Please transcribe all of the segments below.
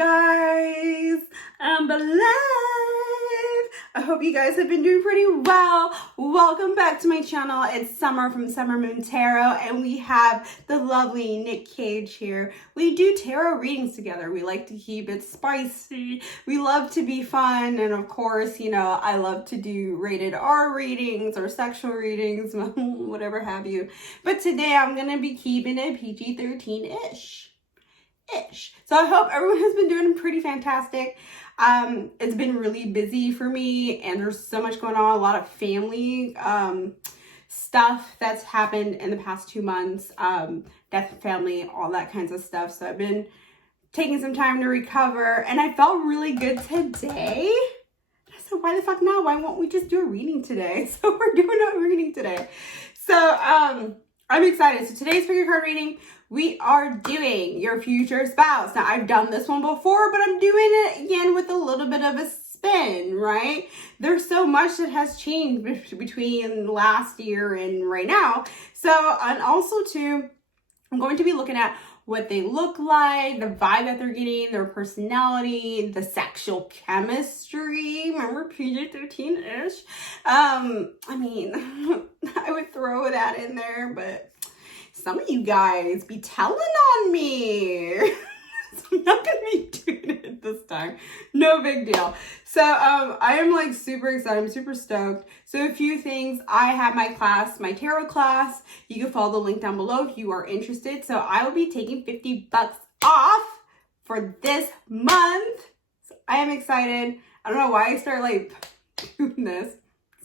guys? I'm alive. I hope you guys have been doing pretty well. Welcome back to my channel. It's Summer from Summer Moon Tarot, and we have the lovely Nick Cage here. We do tarot readings together. We like to keep it spicy. We love to be fun, and of course, you know, I love to do rated R readings or sexual readings, whatever have you. But today I'm gonna be keeping it PG-13-ish. So I hope everyone has been doing pretty fantastic. It's been really busy for me, and there's so much going on, a lot of family stuff that's happened in the past 2 months, death of family, all that kinds of stuff. So I've been taking some time to recover, and I felt really good today. I said, why the fuck not? Why won't we just do a reading today? So we're doing a reading today. So I'm excited. So today's figure card reading, we are doing your future spouse. Now, I've done this one before, but I'm doing it again with a little bit of a spin, right? There's so much that has changed between last year and right now. So, and also too, I'm going to be looking at what they look like, the vibe that they're getting, their personality, the sexual chemistry. Remember PG-13-ish? I mean, I would throw that in there, but some of you guys be telling on me. So I'm not going to be doing it this time. No big deal. So I am like super excited. I'm super stoked. So a few things. I have my class, my tarot class. You can follow the link down below if you are interested. So I will be taking $50 off for this month. So I am excited. I don't know why I start like doing this.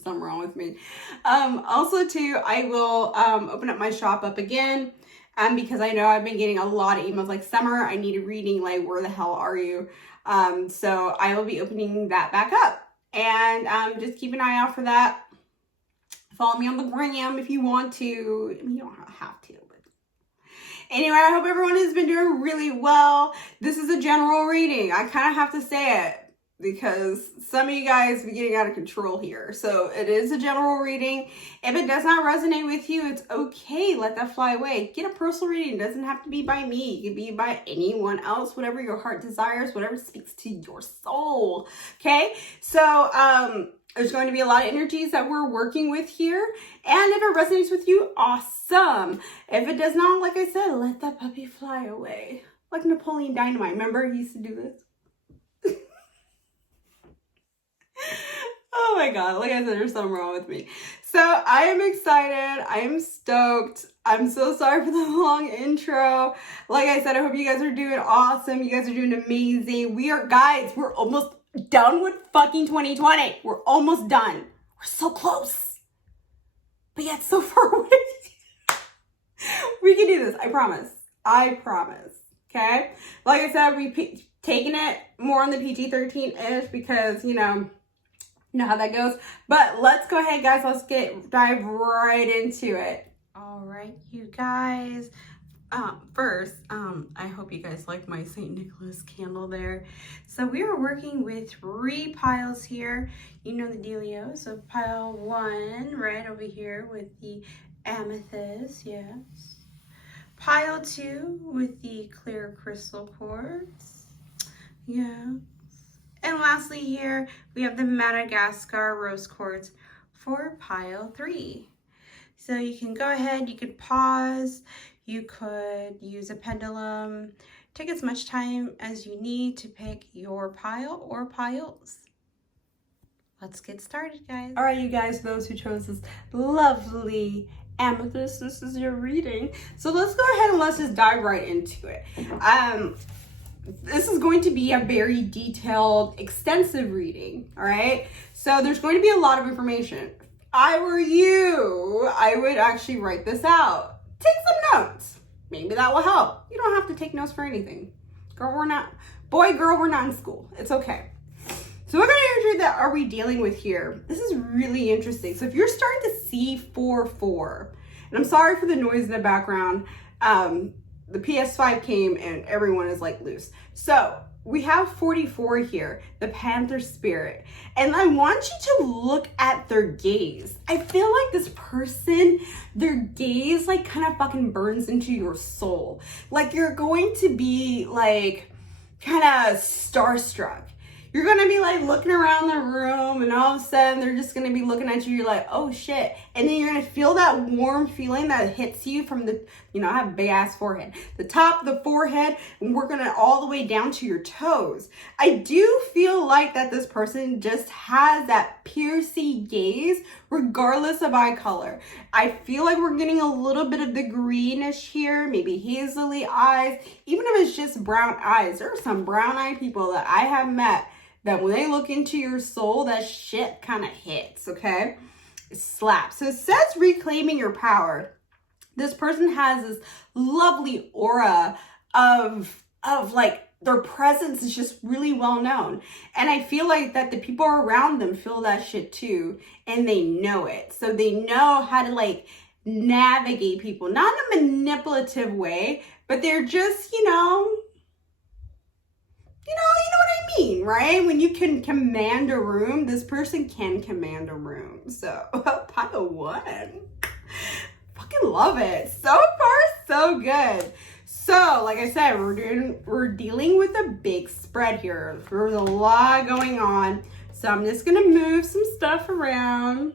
Something wrong with me. Also too, I will open up my shop up again because I know I've been getting a lot of emails like, Summer, I need a reading, like where the hell are you? So I will be opening that back up, and just keep an eye out for that. Follow me on the gram if you want to. I mean, you don't have to, but anyway, I hope everyone has been doing really well. This is a general reading. I kind of have to say it, because some of you guys be getting out of control here. So it is a general reading. If it does not resonate with you, it's okay. Let that fly away. Get a personal reading. It doesn't have to be by me. It can be by anyone else, whatever your heart desires, whatever speaks to your soul. Okay? So there's going to be a lot of energies that we're working with here. And if it resonates with you, awesome. If it does not, like I said, let that puppy fly away. Like Napoleon Dynamite. Remember, he used to do this? Oh my God, like I said, there's something wrong with me. So I am excited. I am stoked. I'm so sorry for the long intro. Like I said, I hope you guys are doing awesome. You guys are doing amazing. We're almost done with fucking 2020. We're almost done. We're so close, but yet so far away. We can do this. I promise. I promise. Okay? Like I said, we taking it more on the PG-13-ish because, you know how that goes. But let's go ahead, guys. Let's dive right into it. All right, you guys. First, I hope you guys like my St. Nicholas candle there. So we are working with 3 piles here. You know the dealio. So pile 1 right over here with the amethyst, yes. Pile 2 with the clear crystal quartz, yeah. And lastly here, we have the Madagascar rose quartz for pile 3. So you can go ahead, you could pause, you could use a pendulum. Take as much time as you need to pick your pile or piles. Let's get started, guys. All right, you guys, those who chose this lovely amethyst, this is your reading. So let's go ahead and let's just dive right into it. This is going to be a very detailed, extensive reading, all right? So there's going to be a lot of information. If I were you, I would actually write this out. Take some notes. Maybe that will help. You don't have to take notes for anything. Boy, girl, we're not in school. It's okay. So what kind of energy that are we dealing with here? This is really interesting. So if you're starting to see 4-4, and I'm sorry for the noise in the background, the PS5 came and everyone is like loose. So we have 44 here, the Panther spirit. And I want you to look at their gaze. I feel like this person, their gaze like kind of fucking burns into your soul. Like you're going to be like kind of starstruck. You're going to be like looking around the room, and all of a sudden they're just going to be looking at you. You're like, oh shit. And then you're going to feel that warm feeling that hits you from the, you know, I have a big ass forehead, the top of the forehead, and we're going to all the way down to your toes. I do feel like that this person just has that piercing gaze regardless of eye color. I feel like we're getting a little bit of the greenish here, maybe hazily eyes, even if it's just brown eyes. There are some brown eyed people that I have met that when they look into your soul, that shit kind of hits, okay? It slaps. So it says reclaiming your power. This person has this lovely aura of like their presence is just really well known. And I feel like that the people around them feel that shit too, and they know it. So they know how to like navigate people, not in a manipulative way, but they're just, you know what I mean, right? When you can command a room, this person can command a room. So, pile one. Fucking love it. So far, so good. So, like I said, we're dealing with a big spread here. There's a lot going on. So I'm just gonna move some stuff around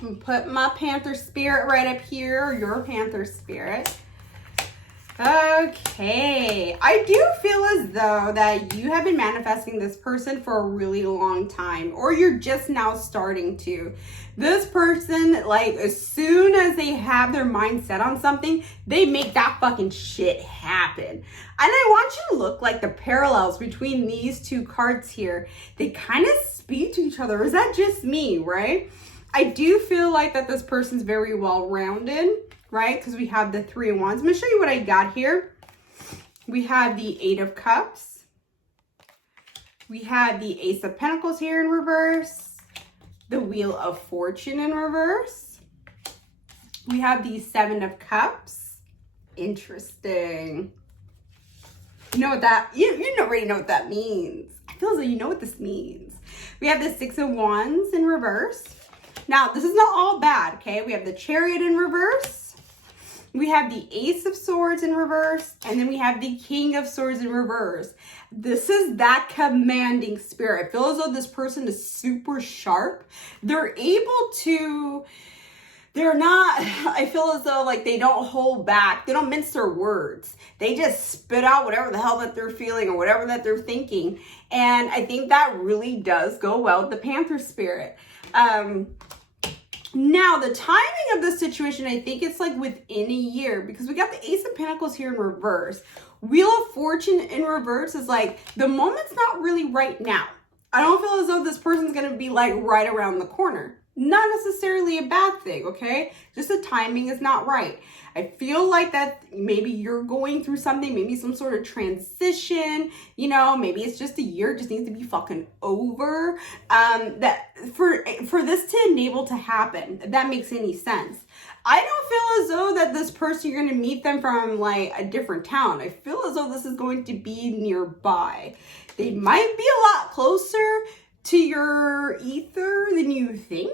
and put my Panther spirit right up here, or your Panther spirit. Okay, I do feel as though that you have been manifesting this person for a really long time, or you're just now starting to. This person, like, as soon as they have their mind set on something, they make that fucking shit happen. And I want you to look like the parallels between these two cards here. They kind of speak to each other. Is that just me, right? I do feel like that this person's very well-rounded, right? Because we have the 3 of Wands. I'm going to show you what I got here. We have the 8 of Cups. We have the Ace of Pentacles here in reverse. The Wheel of Fortune in reverse. We have the 7 of Cups. Interesting. You know what that, you already know what that means. I feel as though you know what this means. We have the 6 of Wands in reverse. Now, this is not all bad, okay? We have the Chariot in reverse. We have the Ace of Swords in reverse. And then we have the King of Swords in reverse. This is that commanding spirit. I feel as though this person is super sharp. They're able to, I feel as though like they don't hold back. They don't mince their words. They just spit out whatever the hell that they're feeling or whatever that they're thinking. And I think that really does go well with the Panther spirit. Now, the timing of this situation, I think it's like within a year, because we got the Ace of Pentacles here in reverse. Wheel of Fortune in reverse is like, the moment's not really right now. I don't feel as though this person's going to be like right around the corner. Not necessarily a bad thing, okay? Just the timing is not right. I feel like that maybe you're going through something, maybe some sort of transition, you know, maybe it's just a year, it just needs to be fucking over. That for this to enable to happen, if that makes any sense. I don't feel as though that this person, you're going to meet them from like a different town. I feel as though this is going to be nearby. They might be a lot closer to your ether than you think.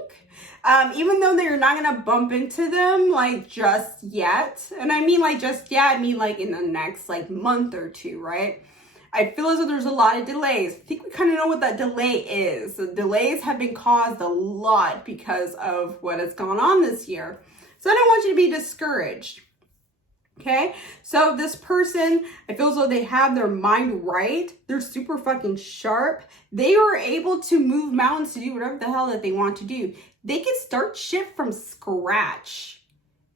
Even though they're not going to bump into them like just yet. And I mean like just yet, I mean like in the next like month or two, right? I feel as though there's a lot of delays. I think we kind of know what that delay is. The delays have been caused a lot because of what has gone on this year. So I don't want you to be discouraged. Okay, so this person, I feel as though they have their mind right. They're super fucking sharp. They are able to move mountains to do whatever the hell that they want to do. They can start shit from scratch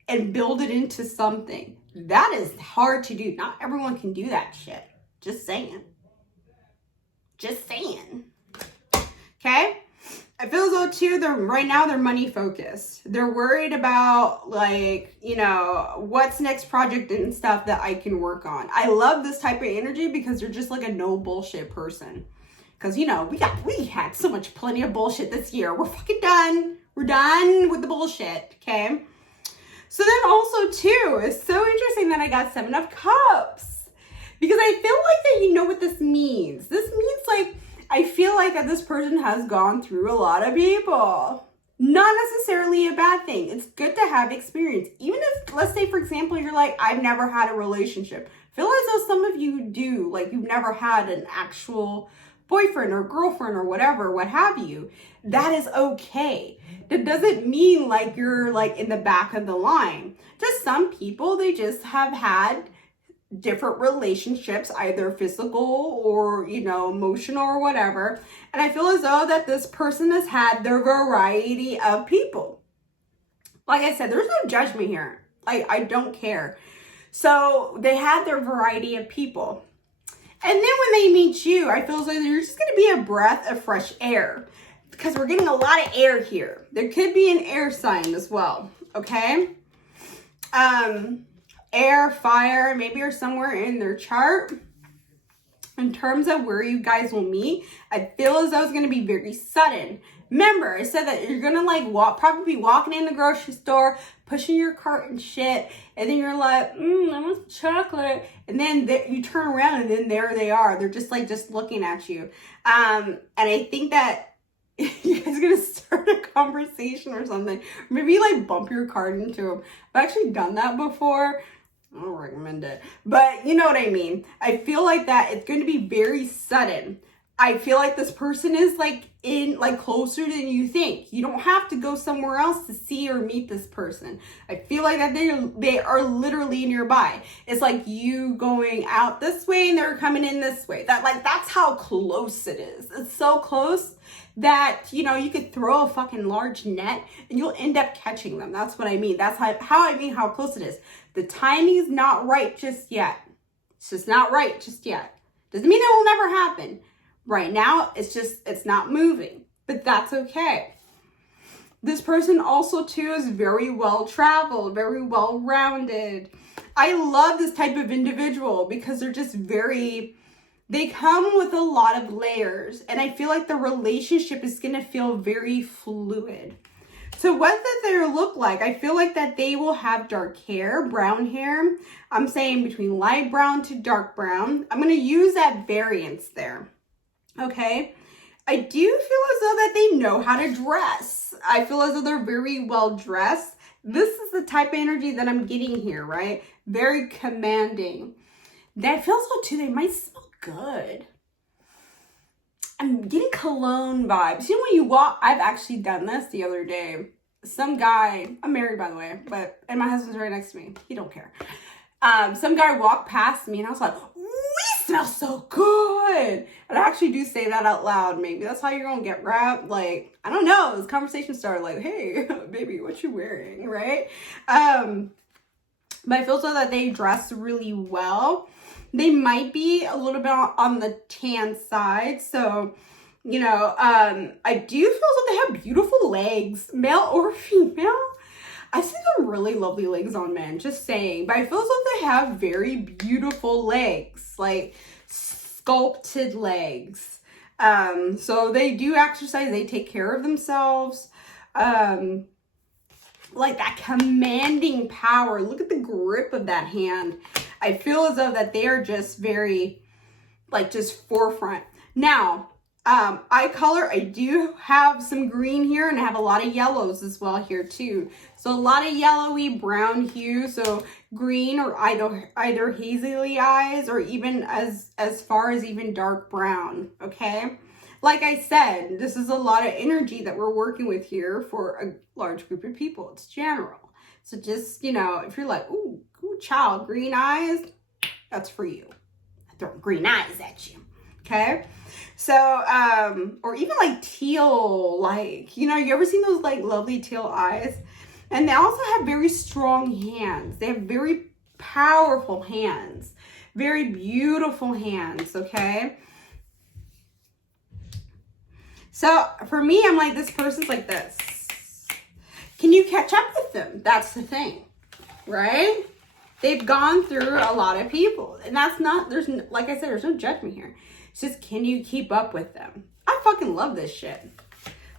and build it into something. That is hard to do. Not everyone can do that shit. Just saying. Just saying. Okay? I feel as though too, right now they're money focused. They're worried about like, you know, what's next project and stuff that I can work on. I love this type of energy because they're just like a no bullshit person. Because, you know, we had so much plenty of bullshit this year. We're fucking done. We're done with the bullshit. Okay. So then also too, it's so interesting that I got 7 of Cups. Because I feel like that you know what this means. This means like, I feel like that this person has gone through a lot of people. Not necessarily a bad thing. It's good to have experience. Even if, let's say, for example, you're like, I've never had a relationship. Feel as though some of you do, like you've never had an actual boyfriend or girlfriend or whatever, what have you. That is okay. That doesn't mean like you're like in the back of the line. Just some people, they just have had different relationships, either physical or, you know, emotional or whatever. And I feel as though that this person has had their variety of people. Like I said, there's no judgment here. I don't care. So they had their variety of people. And then when they meet you, I feel as though you're just going to be a breath of fresh air, because we're getting a lot of air here. There could be an air sign as well. Okay. Air, fire, maybe you're somewhere in their chart. In terms of where you guys will meet, I feel as though it's going to be very sudden. Remember, I said that you're going to like probably be walking in the grocery store, pushing your cart and shit, and then you're like, I want chocolate. And then you turn around and then there they are. They're just looking at you. And I think that you guys are going to start a conversation or something. Maybe like bump your cart into them. I've actually done that before. I don't recommend it, but you know what I mean. I feel like that it's going to be very sudden. I feel like this person is like closer than you think. You don't have to go somewhere else to see or meet this person. I feel like that they are literally nearby. It's like you going out this way and they're coming in this way. That's how close it is. It's so close that, you know, you could throw a fucking large net and you'll end up catching them. That's what I mean. That's how I mean how close it is. The timing is not right just yet. It's just not right just yet. Doesn't mean it will never happen. Right now, it's not moving, but that's okay. This person also too is very well traveled, very well rounded. I love this type of individual because they're just they come with a lot of layers, and I feel like the relationship is going to feel very fluid. So what does they look like? I feel like that they will have dark hair, brown hair. I'm saying between light brown to dark brown. I'm going to use that variance there. Okay. I do feel as though that they know how to dress. I feel as though they're very well dressed. This is the type of energy that I'm getting here, right? Very commanding. That feels so too, they might smell good. I'm getting cologne vibes. You know when you walk, I've actually done this the other day. Some guy, I'm married by the way, and my husband's right next to me. He don't care. Some guy walked past me and I was like, we smell so good. And I actually do say that out loud. Maybe that's how you're gonna get wrapped. Like, I don't know. This conversation started like, hey, baby, what you wearing, right? But I feel so that they dress really well. They might be a little bit on the tan side. So, you know, I do feel so they have beautiful legs, male or female. I see some really lovely legs on men, just saying. But I feel as though they have very beautiful legs, like sculpted legs. So they do exercise, they take care of themselves. Like that commanding power. Look at the grip of that hand. I feel as though that they are just very, like, just forefront. Now, eye color, I do have some green here, and I have a lot of yellows as well here too. So a lot of yellowy brown hue, so green or either hazily eyes, or even as far as even dark brown, okay? Like I said, this is a lot of energy that we're working with here for a large group of people. It's general. So just, you know, if you're like, ooh, child, green eyes, that's for you. I throw green eyes at you, okay? So, or even like teal, like, you know, you ever seen those like lovely teal eyes? And they also have very strong hands. They have very powerful hands, very beautiful hands, okay? So for me, I'm like, this person's like this. Can you catch up with them? That's the thing, right? They've gone through a lot of people, and that's not, like I said, there's no judgment here. It's just, can you keep up with them? I fucking love this shit.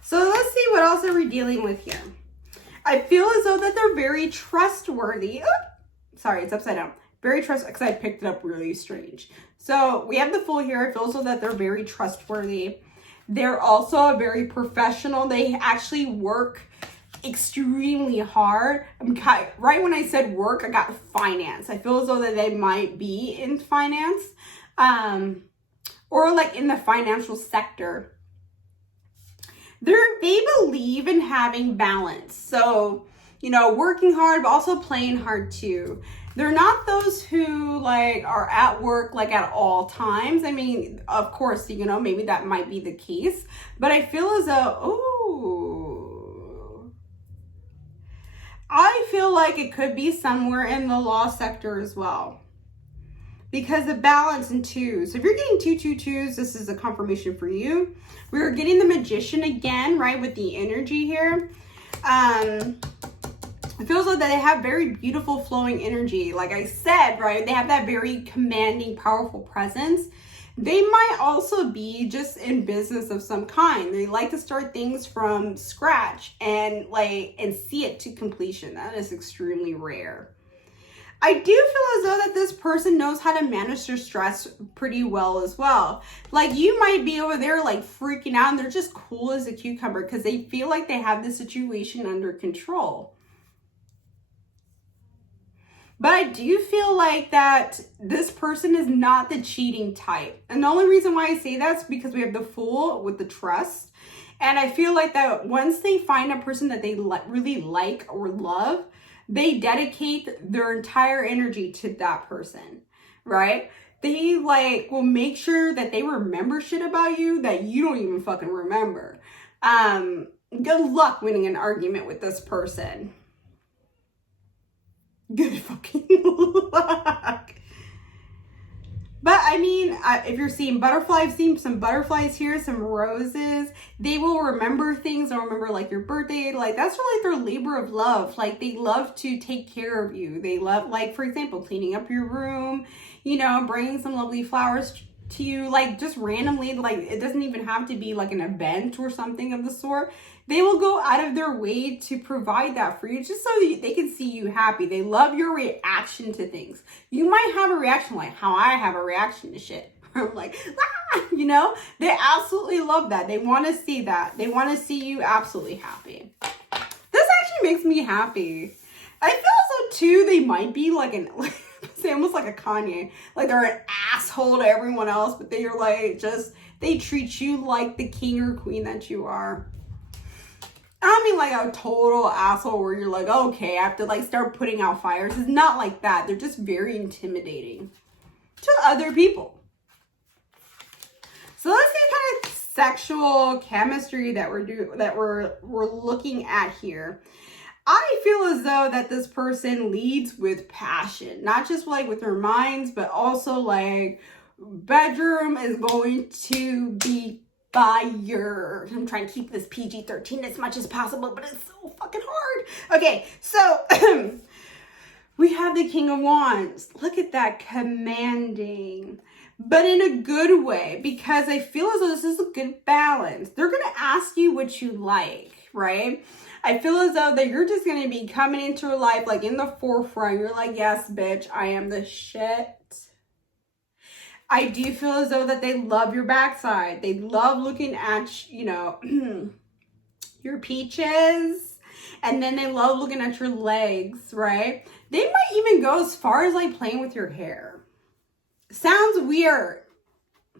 So let's see what else are we dealing with here. I feel as though that they're very trustworthy. Oh, sorry, it's upside down. Very trustworthy, because I picked it up really strange. So we have the Fool here. I feel as though that they're very trustworthy. They're also very professional. They actually work extremely hard. Right when I said work, I got finance. I feel as though that they might be in finance, or like in the financial sector. They believe in having balance. So, you know, working hard, but also playing hard too. They're not those who like are at work like at all times. I mean, of course, you know, maybe that might be the case, but I feel as though, I feel like it could be somewhere in the law sector as well. Because of balance and twos. So if you're getting 222s, this is a confirmation for you. We're getting the Magician again, right, with the energy here. It feels like that they have very beautiful flowing energy. Like I said, right, they have that very commanding, powerful presence. They might also be just in business of some kind. They like to start things from scratch and see it to completion. That is extremely rare. I do feel as though that this person knows how to manage their stress pretty well as well. Like you might be over there like freaking out and they're just cool as a cucumber because they feel like they have the situation under control. But I do feel like that this person is not the cheating type. And the only reason why I say that is because we have the Fool with the trust. And I feel like that once they find a person that they really like or love, they dedicate their entire energy to that person, right? They will make sure that they remember shit about you that you don't even fucking remember. Good luck winning an argument with this person. Good fucking luck. But I mean, if you're seeing butterflies, I've seen some butterflies here, some roses. They will remember things. They'll remember like your birthday. Like that's really their labor of love. Like they love to take care of you. They love, like, for example, cleaning up your room, you know, bringing some lovely flowers to you, like just randomly. Like it doesn't even have to be like an event or something of the sort. They will go out of their way to provide that for you just so they can see you happy. They love your reaction to things. You might have a reaction like how I have a reaction to shit. I'm like, ah! You know, they absolutely love that. They want to see that. They want to see you absolutely happy. This actually makes me happy. I feel so too, they might be like say almost like a Kanye. Like they're an asshole to everyone else, but they are like they treat you like the king or queen that you are. I don't mean like a total asshole where you're like, okay, I have to like start putting out fires. It's not like that. They're just very intimidating to other people. So let's see what kind of sexual chemistry that we're looking at here. I feel as though that this person leads with passion, not just like with their minds, but also like bedroom is going to be fire. I'm trying to keep this PG-13 as much as possible, but it's so fucking hard. Okay, so we have the King of Wands. Look at that, commanding, but in a good way, because I feel as though this is a good balance. They're going to ask you what you like, right? I feel as though that you're just going to be coming into your life like in the forefront. You're like, yes, bitch, I am the shit. I do feel as though that they love your backside. They love looking at, you know, your peaches. And then they love looking at your legs, right? They might even go as far as like playing with your hair. Sounds weird,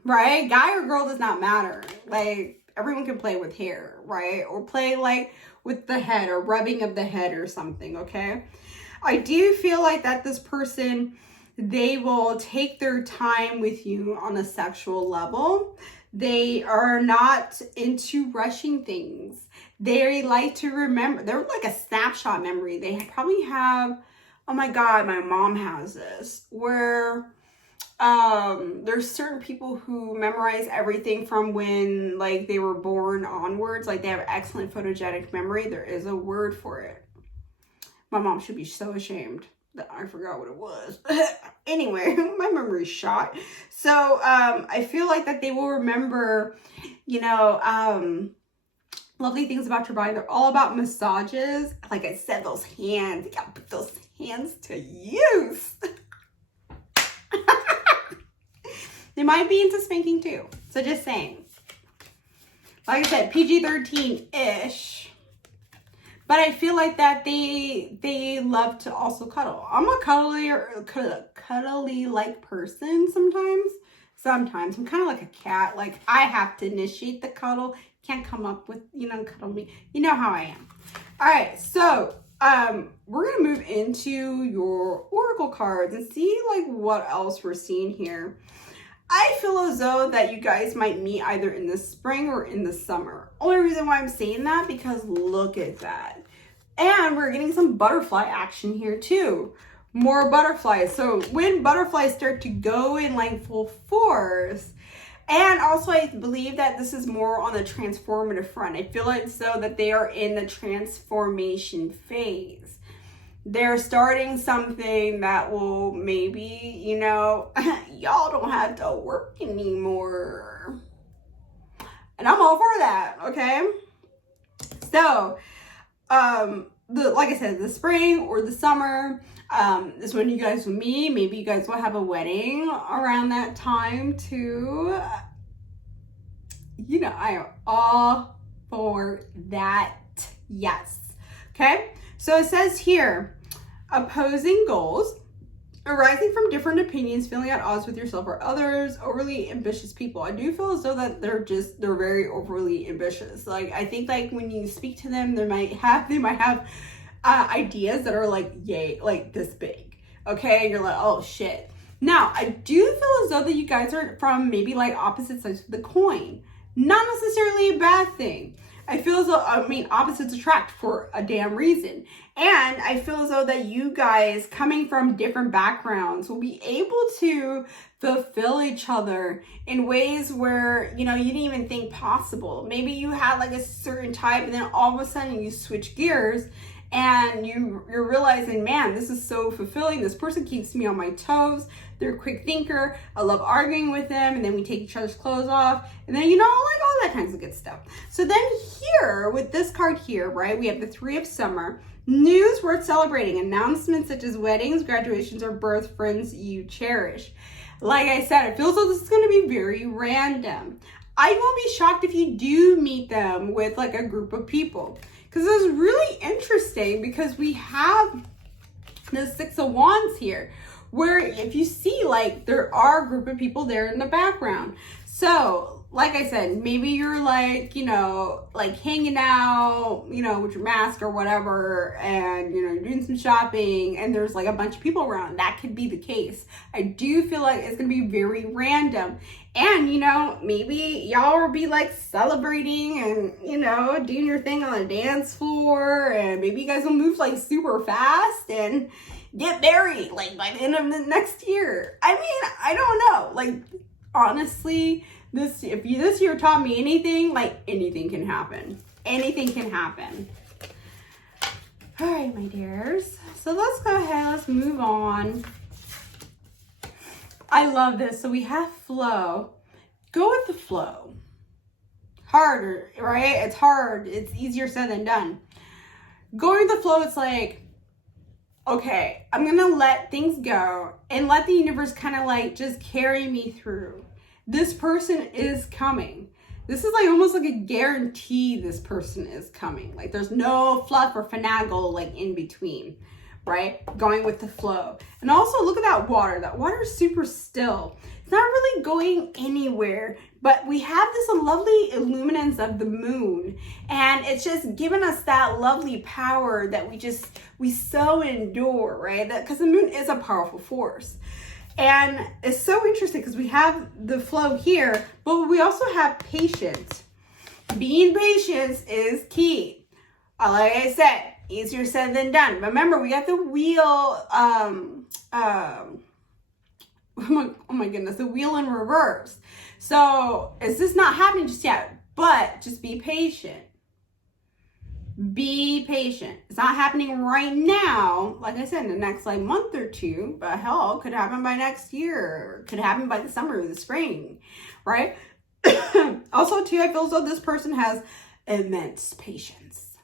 right? Guy or girl does not matter. Like everyone can play with hair, right? Or play like with the head or rubbing of the head or something, okay? I do feel like that this person, they will take their time with you on a sexual level. They are not into rushing things. They like to remember. They're like a snapshot memory. They probably have, oh my God, my mom has this, where there's certain people who memorize everything from when like they were born onwards. Like they have excellent photogenic memory. There is a word for it. My mom should be so ashamed that I forgot what it was. Anyway, my memory's shot. So I feel like that they will remember, you know, lovely things about your body. They're all about massages. Like I said, those hands, you gotta put those hands to use. They might be into spanking too. So just saying. Like I said, PG-13-ish. But I feel like that they love to also cuddle. I'm a cuddly like person sometimes. Sometimes I'm kind of like a cat. Like I have to initiate the cuddle. Can't come up with, cuddle me. You know how I am. All right, so we're gonna move into your oracle cards and see like what else we're seeing here. I feel as though that you guys might meet either in the spring or in the summer. Only reason why I'm saying that because look at that. And we're getting some butterfly action here too. More butterflies. So when butterflies start to go in like full force, and also I believe that this is more on the transformative front. I feel like so that they are in the transformation phase. They're starting something that will maybe, y'all don't have to work anymore. And I'm all for that, okay? So, like I said, the spring or the summer, is when you guys will meet. Maybe you guys will have a wedding around that time too. I am all for that. Yes. Okay. So it says here, opposing goals, arising from different opinions, feeling at odds with yourself or others, overly ambitious people. I do feel as though that they're very overly ambitious. Like I think like when you speak to them, they might have ideas that are like, yay, like this big. Okay. And you're like, oh shit. Now I do feel as though that you guys are from maybe like opposite sides of the coin. Not necessarily a bad thing. I feel as though, opposites attract for a damn reason. And I feel as though that you guys coming from different backgrounds will be able to fulfill each other in ways where, you didn't even think possible. Maybe you had like a certain type and then all of a sudden you switch gears and you're realizing, man, this is so fulfilling. This person keeps me on my toes. They're a quick thinker. I love arguing with them. And then we take each other's clothes off. And then, like all that kinds of good stuff. So then here, with this card here, right, we have the Three of Summer. News worth celebrating. Announcements such as weddings, graduations, or birth, friends you cherish. Like I said, it feels like this is going to be very random. I won't be shocked if you do meet them with like a group of people. Because it was really interesting because we have the Six of Wands here, where if you see, like, there are a group of people there in the background. So, like I said, maybe you're like, like hanging out, with your mask or whatever, and, you're doing some shopping, and there's like a bunch of people around. That could be the case. I do feel like it's going to be very random. And, maybe y'all will be like celebrating and, doing your thing on the dance floor, and maybe you guys will move like super fast and get married like by the end of the next year. I don't know. Like, honestly, this year taught me anything, like anything can happen. Anything can happen. All right, my dears. So let's go ahead. Let's move on. I love this. So we have flow. Go with the flow. Harder, right? It's hard. It's easier said than done. Going with the flow, it's like, okay, I'm going to let things go and let the universe kind of like just carry me through. This person is coming. This is like almost like a guarantee this person is coming. Like there's no fluff or finagle like in between, right? Going with the flow. And also look at that water. That water is super still. It's not really going anywhere, but we have this lovely illuminance of the moon, and it's just giving us that lovely power that we so endure, right? That because the moon is a powerful force. And it's so interesting because we have the flow here, but we also have patience. Being patient is key. Like I said, easier said than done. Remember, we got the wheel, oh my goodness, the wheel in reverse. So it's just not happening just yet, but just be patient. Be patient. It's not happening right now, like I said, in the next like month or two, but hell, could happen by next year, could happen by the summer or the spring, right? Also too, I feel as though this person has immense patience.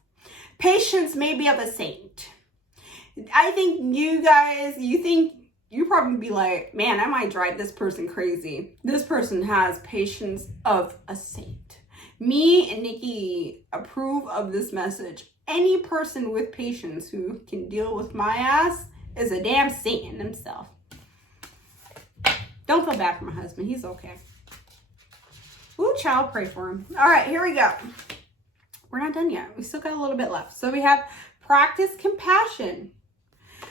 Patience may be of a saint. I think you probably be like, man, I might drive this person crazy. This person has patience of a saint. Me and Nikki approve of this message any person with patience who can deal with my ass is a damn Satan himself. Don't feel bad for my husband. He's okay. Ooh, child, pray for him. All right, here we go. We're not done yet. We still got a little bit left. So we have practice compassion.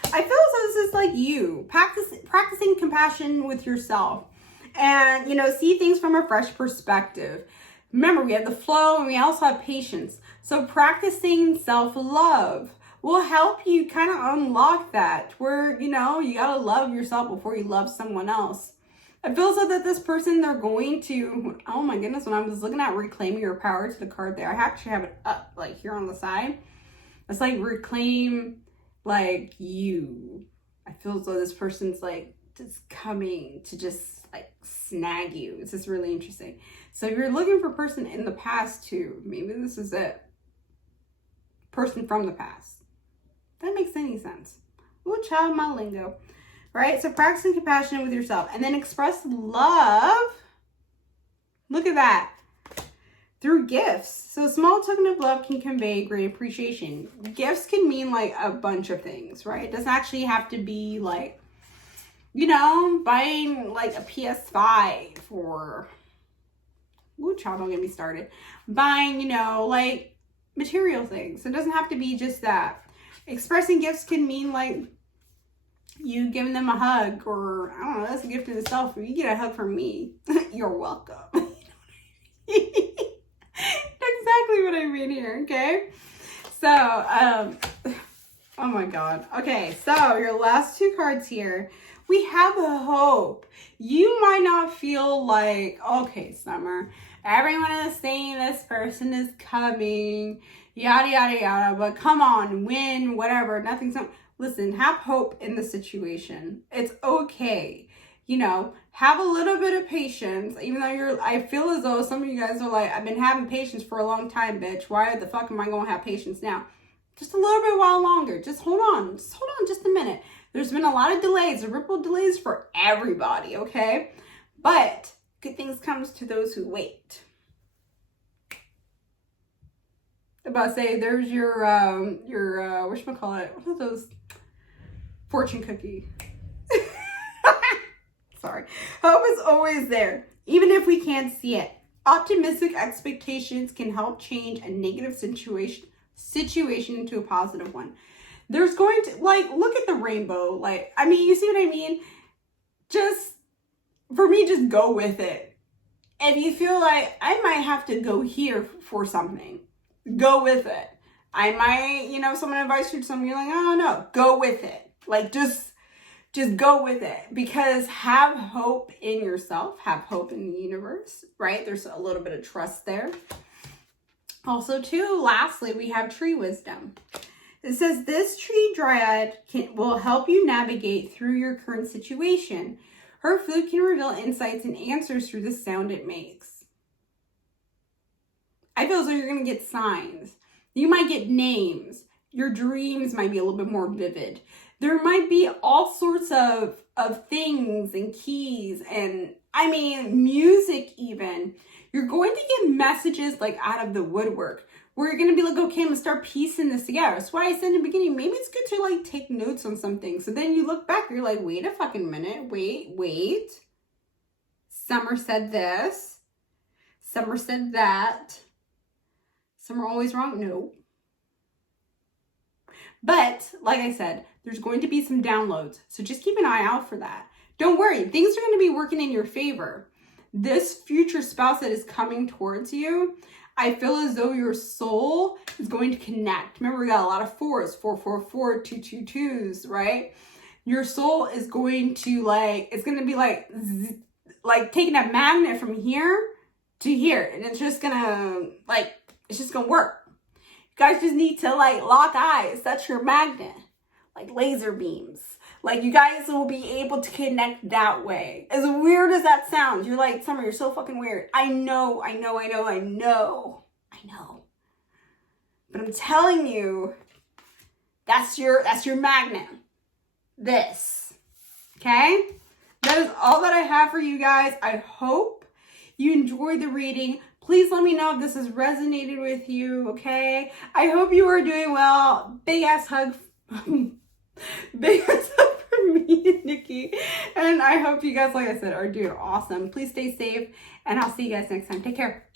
I feel as though this is like you. Practicing compassion with yourself. And, you know, see things from a fresh perspective. Remember, we have the flow and we also have patience. So practicing self-love will help you kind of unlock that. Where, you know, you got to love yourself before you love someone else. I feel so that this person, they're going to, oh my goodness, when I was looking at reclaiming your power to the card there, I actually have it up like here on the side. It's like reclaim like you. I feel as though this person's like just coming to just like snag you. It's just really interesting. So if you're looking for a person in the past too, maybe this is it. Person from the past. If that makes any sense. Ooh, child, my lingo. Right? So practicing compassion with yourself. And then express love. Look at that. Through gifts. So a small token of love can convey great appreciation. Gifts can mean like a bunch of things, right? It doesn't actually have to be like, you know, buying like a PS5 or, ooh, child, don't get me started. Buying, you know, like material things. It doesn't have to be just that. Expressing gifts can mean like you giving them a hug, or I don't know, that's a gift in itself. If you get a hug from me, you're welcome. Exactly what I mean here, okay? So, oh my God. Okay, so your last two cards here. We have a hope. You might not feel like, okay, Summer, everyone is saying this person is coming, yada, yada, yada, but come on, win, whatever, nothing's... Listen, have hope in the situation. It's okay. You know, have a little bit of patience. Even though I feel as though some of you guys are like, I've been having patience for a long time, bitch. Why the fuck am I going to have patience now? Just a little bit while longer. Just hold on. Just hold on just a minute. There's been a lot of delays, ripple delays for everybody, okay? But good things comes to those who wait. About to say, there's your whatchamacallit? What are those? Fortune cookie. Sorry. Hope is always there, even if we can't see it. Optimistic expectations can help change a negative situation into a positive one. There's going to, like, look at the rainbow. Like, I mean, you see what I mean? Just, for me, just go with it. If you feel like I might have to go here for something, go with it. I might, you know, someone invites you to something, you're like, oh no, go with it. Like, just go with it, because have hope in yourself, have hope in the universe, right? There's a little bit of trust there. Also, too, lastly, we have tree wisdom. It says, this tree dryad will help you navigate through your current situation. Her flute can reveal insights and answers through the sound it makes. I feel as though you're going to get signs. You might get names. Your dreams might be a little bit more vivid. There might be all sorts of things and keys and, I mean, music even. You're going to get messages like out of the woodwork where you're going to be like, okay, I'm going to start piecing this together. That's why I said in the beginning, maybe it's good to like take notes on something. So then you look back, you're like, wait a fucking minute. Wait. Summer said this. Summer said that. Some are always wrong. No. But like I said, there's going to be some downloads. So just keep an eye out for that. Don't worry. Things are going to be working in your favor. This future spouse that is coming towards you, I feel as though your soul is going to connect. Remember, we got a lot of 4s, 444, 222s, right? Your soul is going to like, it's going to be like taking a magnet from here to here. And it's just going to like, it's just going to work. You guys just need to like lock eyes. That's your magnet. Like laser beams. Like you guys will be able to connect that way. As weird as that sounds, you're like, Summer, you're so fucking weird. I know. But I'm telling you, that's your magnet. This. Okay? That is all that I have for you guys. I hope you enjoyed the reading. Please let me know if this has resonated with you, okay? I hope you are doing well. Big ass hug. Big ass hug for me and Nikki. And I hope you guys, like I said, are doing awesome. Please stay safe, and I'll see you guys next time. Take care.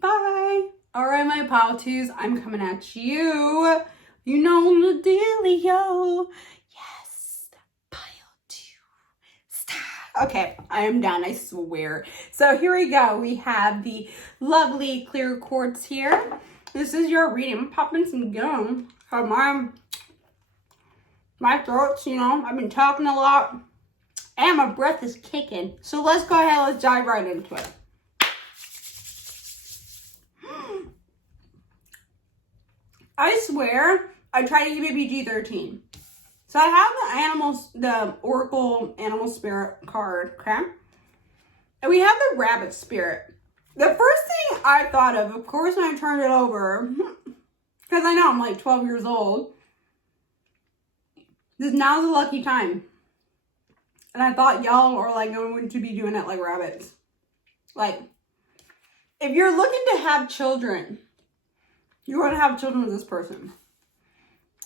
Bye. All right, my pile twos, I'm coming at you. You know the dealio. Yes, pile two. Stop. Okay, I am done, I swear. So here we go. We have the lovely clear quartz here. This is your reading. I'm popping some gum. My throat's, you know, I've been talking a lot. And my breath is kicking. So let's go ahead, let's dive right into it. I swear, I tried to give it PG-13. So I have the Oracle Animal Spirit card, okay? And we have the Rabbit Spirit. The first thing I thought of course, when I turned it over, because I know I'm like 12 years old, now's the lucky time. And I thought y'all are like going to be doing it like rabbits. Like, if you're looking to have children, you want to have children with this person.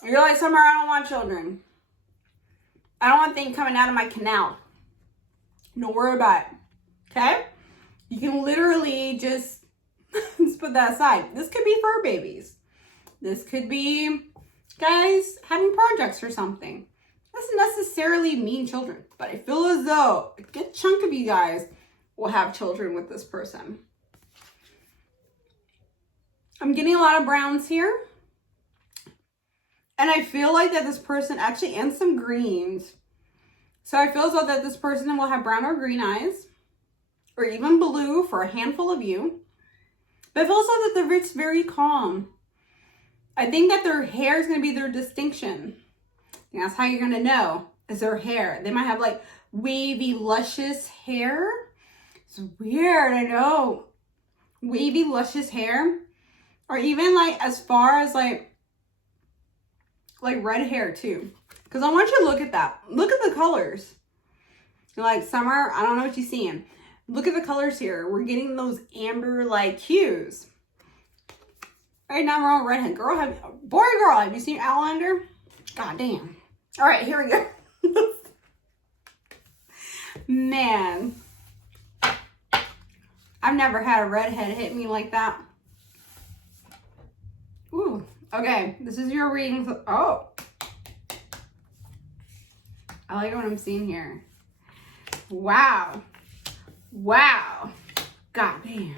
You're like, Summer, I don't want children. I don't want things coming out of my canal. Don't worry about it. Okay? You can literally just put that aside. This could be fur babies. This could be guys having projects or something. Doesn't necessarily mean children. But I feel as though a good chunk of you guys will have children with this person. I'm getting a lot of browns here. And I feel like that this person actually, and some greens. So I feel as though that this person will have brown or green eyes. Or even blue for a handful of you. But I feel as though that they're very calm. I think that their hair is going to be their distinction. And that's how you're going to know. Is their hair. They might have like wavy, luscious hair. It's weird, I know. Wavy, luscious hair. Or even like as far as like red hair too. Because I want you to look at that. Look at the colors. You're like, Summer, I don't know what you're seeing. Look at the colors here. We're getting those amber like hues. All right, now we're on redhead. Boy or girl, have you seen Outlander? God damn. All right, here we go. Man. I've never had a redhead hit me like that. Ooh, okay, this is your reading. Oh, I like what I'm seeing here. Wow. Wow. God damn.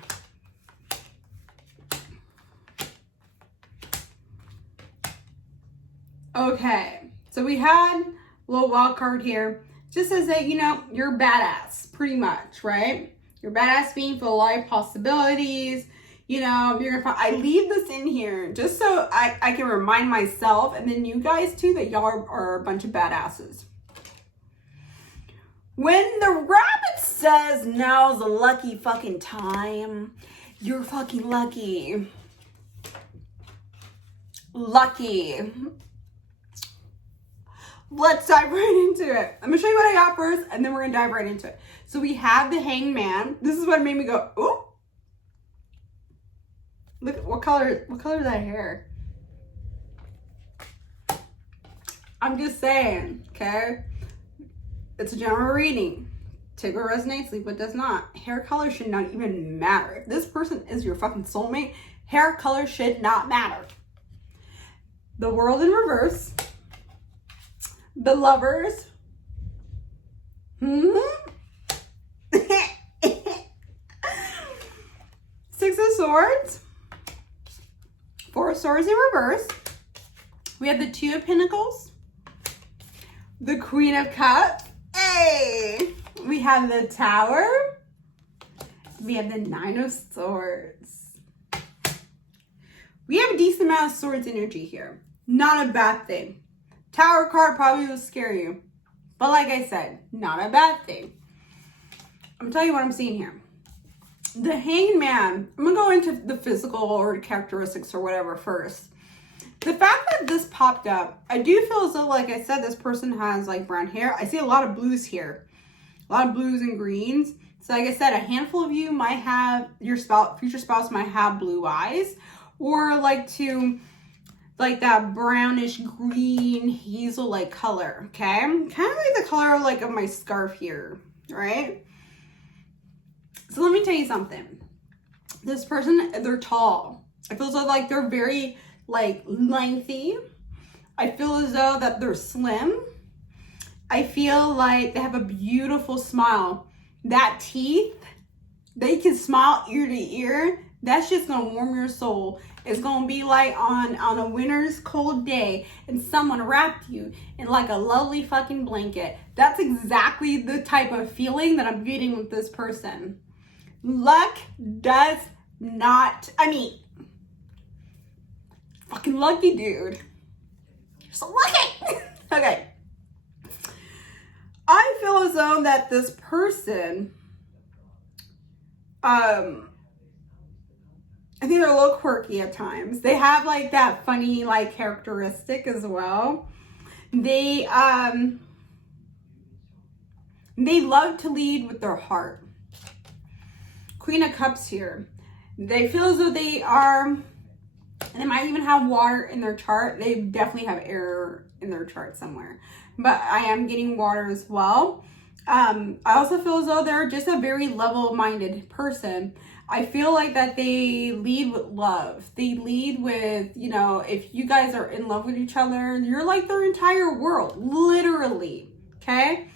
Okay, so we had a little wild card here. Just says that, you know, you're badass, pretty much, right? You're badass being full of life possibilities. You know, you're gonna find, I leave this in here just so I can remind myself and then you guys too that y'all are a bunch of badasses. When the rabbit says now's a lucky fucking time, you're fucking lucky. Lucky. Let's dive right into it. I'm gonna show you what I got first and then we're gonna dive right into it. So we have the Hanged Man. This is what made me go, ooh. Look at what color is that hair? I'm just saying, okay? It's a general reading. Take what resonates, leave what does not. Hair color should not even matter. If this person is your fucking soulmate, hair color should not matter. The World in reverse. The Lovers. Six of Swords. Four of Swords in reverse. We have the Two of Pentacles. The Queen of Cups. Hey! We have the Tower. We have the Nine of Swords. We have a decent amount of Swords energy here. Not a bad thing. Tower card probably will scare you. But like I said, not a bad thing. I'm gonna tell you what I'm seeing here. The Hanged Man, I'm gonna go into the physical or characteristics or whatever first. The fact that this popped up, I do feel as though, like I said, this person has like brown hair. I see a lot of blues here. A lot of blues and greens. So like I said, a handful of you might have, your future spouse might have blue eyes, or like that brownish green hazel like color, okay? Kind of like the color like of my scarf here, right? So let me tell you something. This person, they're tall. I feel as though like they're very like lengthy. I feel as though that they're slim. I feel like they have a beautiful smile. That teeth, they can smile ear to ear. That's just gonna warm your soul. It's gonna be like on a winter's cold day and someone wrapped you in like a lovely fucking blanket. That's exactly the type of feeling that I'm getting with this person. Luck does not, I mean, fucking lucky, dude. You're so lucky. Okay. I feel as though that this person, I think they're a little quirky at times. They have like that funny like characteristic as well. They love to lead with their heart. Queen of Cups here. They feel as though they might even have water in their chart. They definitely have air in their chart somewhere. But I am getting water as well. I also feel as though they're just a very level-minded person. I feel like that they lead with love. They lead with, you know, if you guys are in love with each other, you're like their entire world, literally, okay?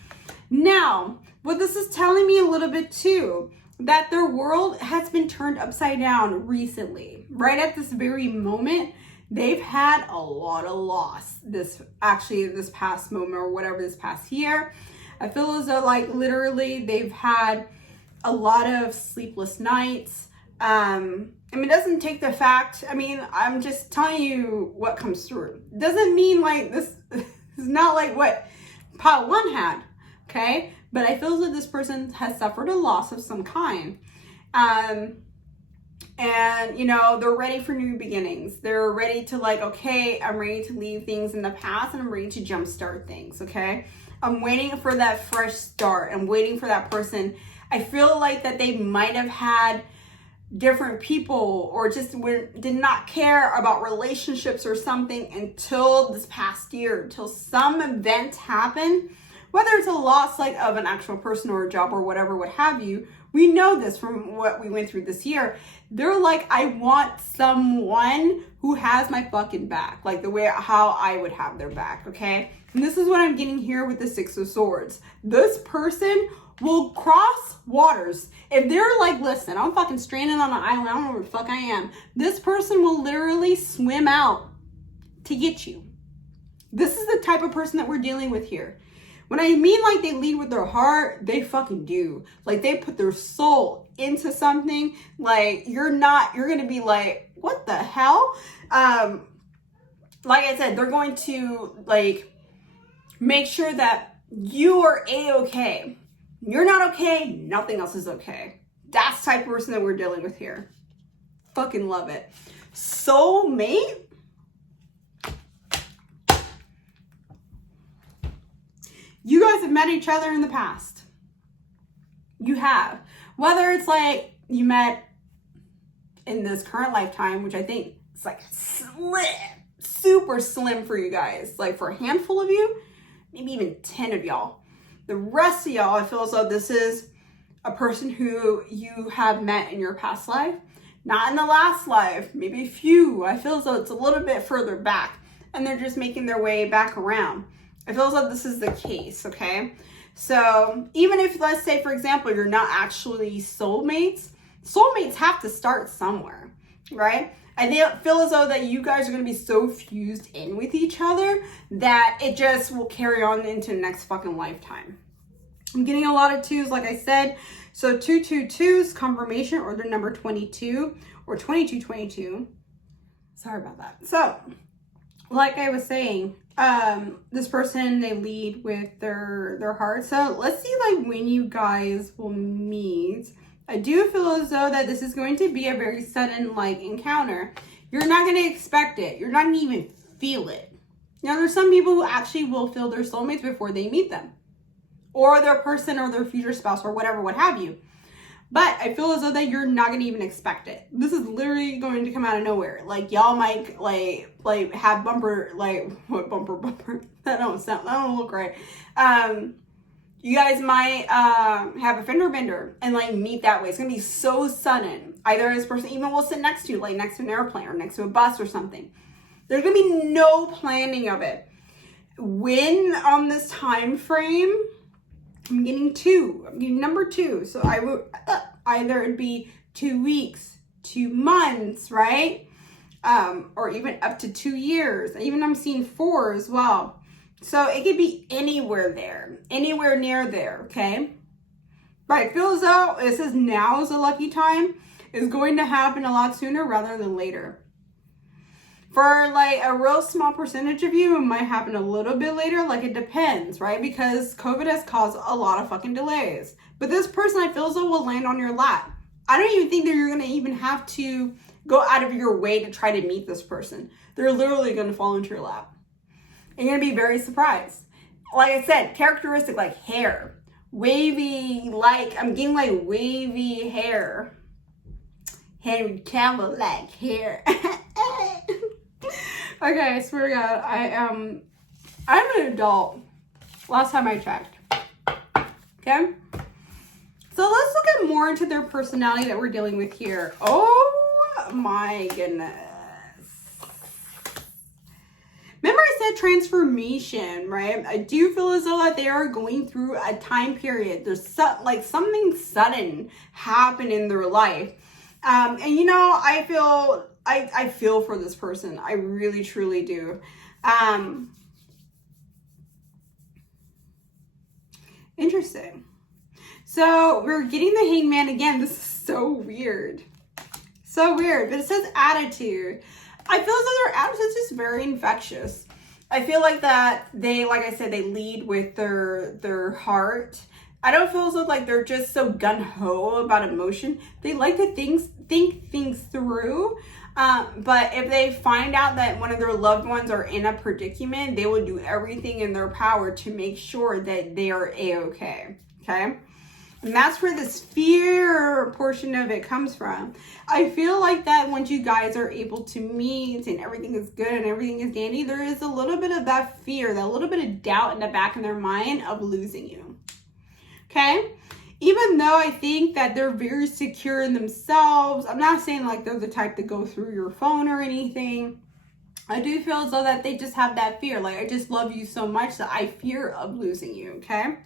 Now, what this is telling me a little bit too, that their world has been turned upside down recently. Right at this very moment, they've had a lot of loss this past moment or whatever, this past year. I feel as though like literally they've had a lot of sleepless nights. I mean, it doesn't take the fact, I mean, I'm just telling you what comes through. Doesn't mean like this is not like what pile one had, okay? But I feel as though this person has suffered a loss of some kind. And, you know, they're ready for new beginnings. They're ready to like, okay, I'm ready to leave things in the past and I'm ready to jumpstart things, okay? I'm waiting for that fresh start. I'm waiting for that person. I feel like that they might have had different people or just did not care about relationships or something until this past year, until some event happened. Whether it's a loss like of an actual person or a job or whatever, what have you, we know this from what we went through this year. They're like, I want someone who has my fucking back, like the way how I would have their back, okay? And this is what I'm getting here with the Six of Swords. This person will cross waters. If they're like, listen, I'm fucking stranded on an island, I don't know where the fuck I am. This person will literally swim out to get you. This is the type of person that we're dealing with here. When I mean like they lead with their heart, they fucking do. Like they put their soul into something. Like you're gonna be like, what the hell? Like I said, they're going to like make sure that you are A-okay. You're not okay, nothing else is okay. That's the type of person that we're dealing with here. Fucking love it. Soulmate? You guys have met each other in the past. You have. Whether it's like you met in this current lifetime, which I think is like slim, super slim for you guys. Like for a handful of you, maybe even 10 of y'all. The rest of y'all, I feel as though this is a person who you have met in your past life. Not in the last life, maybe a few. I feel as though it's a little bit further back and they're just making their way back around. I feel as though this is the case, okay? So even if, let's say, for example, you're not actually soulmates, soulmates have to start somewhere, right? I feel as though that you guys are going to be so fused in with each other that it just will carry on into the next fucking lifetime. I'm getting a lot of twos, like I said. So 222's confirmation, or the number 22 or 2222. Sorry about that. So like I was saying, this person, they lead with their heart. So let's see like when you guys will meet. I do feel as though that this is going to be a very sudden like encounter. You're not going to expect it. You're not going to even feel it. Now there's some people who actually will feel their soulmates before they meet them, or their person or their future spouse or whatever, what have you. But I feel as though that you're not gonna even expect it. This is literally going to come out of nowhere. Like y'all might like have bumper, like what bumper? That don't look right. You guys might have a fender bender and like meet that way. It's gonna be so sudden. Either this person even will sit next to you, like next to an airplane or next to a bus or something. There's gonna be no planning of it. When on this time frame, I'm getting 2. I'm getting number 2. So I would either it'd be 2 weeks, 2 months, right? Or even up to 2 years. Even I'm seeing 4 as well. So it could be anywhere there, anywhere near there, okay? But I feel as though it says now is a lucky time. Is going to happen a lot sooner rather than later. For like a real small percentage of you, it might happen a little bit later. Like it depends, right? Because COVID has caused a lot of fucking delays. But this person I feel as though will land on your lap. I don't even think that you're going to even have to go out of your way to try to meet this person. They're literally going to fall into your lap. And you're going to be very surprised. Like I said, characteristic like hair. Wavy, like, I'm getting like wavy hair. Henry Cavill like hair. Okay, I swear to God, I'm an adult. Last time I checked. Okay? So let's look at more into their personality that we're dealing with here. Oh my goodness. Remember I said transformation, right? I do feel as though that they are going through a time period. There's like something sudden happened in their life. And you know, I feel for this person. I really, truly do. Interesting. So we're getting the Hangman again. This is so weird. So weird. But it says attitude. I feel as though their attitude is just very infectious. I feel like that they, like I said, they lead with their heart. I don't feel as though like they're just so gung-ho about emotion. They like to think things through. But if they find out that one of their loved ones are in a predicament, they will do everything in their power to make sure that they are a-okay. Okay? And that's where this fear portion of it comes from. I feel like that once you guys are able to meet and everything is good and everything is dandy, there is a little bit of that fear, that little bit of doubt in the back of their mind of losing you. Okay? Even though I think that they're very secure in themselves, I'm not saying like they're the type to go through your phone or anything. I do feel as though that they just have that fear. Like, I just love you so much that I fear of losing you, okay?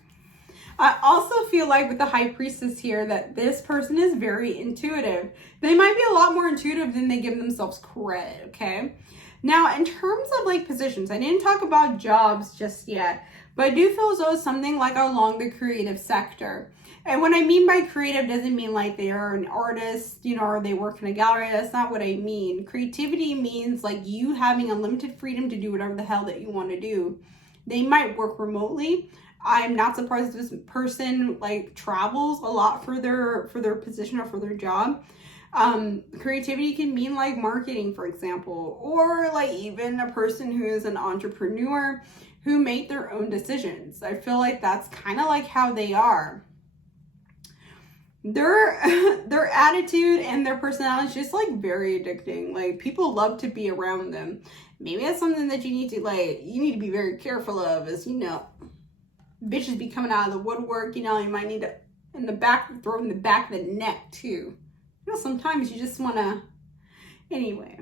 I also feel like with the High Priestess here that this person is very intuitive. They might be a lot more intuitive than they give themselves credit, okay? Now, in terms of like positions, I didn't talk about jobs just yet, but I do feel as though it's something like along the creative sector. And what I mean by creative doesn't mean like they are an artist, you know, or they work in a gallery. That's not what I mean. Creativity means like you having unlimited freedom to do whatever the hell that you want to do. They might work remotely. I'm not surprised this person like travels a lot for their position or for their job. Creativity can mean like marketing, for example, or like even a person who is an entrepreneur who make their own decisions. I feel like that's kind of like how they are. Their attitude and their personality is just like very addicting. Like, people love to be around them. Maybe that's something that you need to be very careful of, is, you know, bitches be coming out of the woodwork. You know, you might need to throw in the back of the neck too. You know, sometimes you just want to, anyway,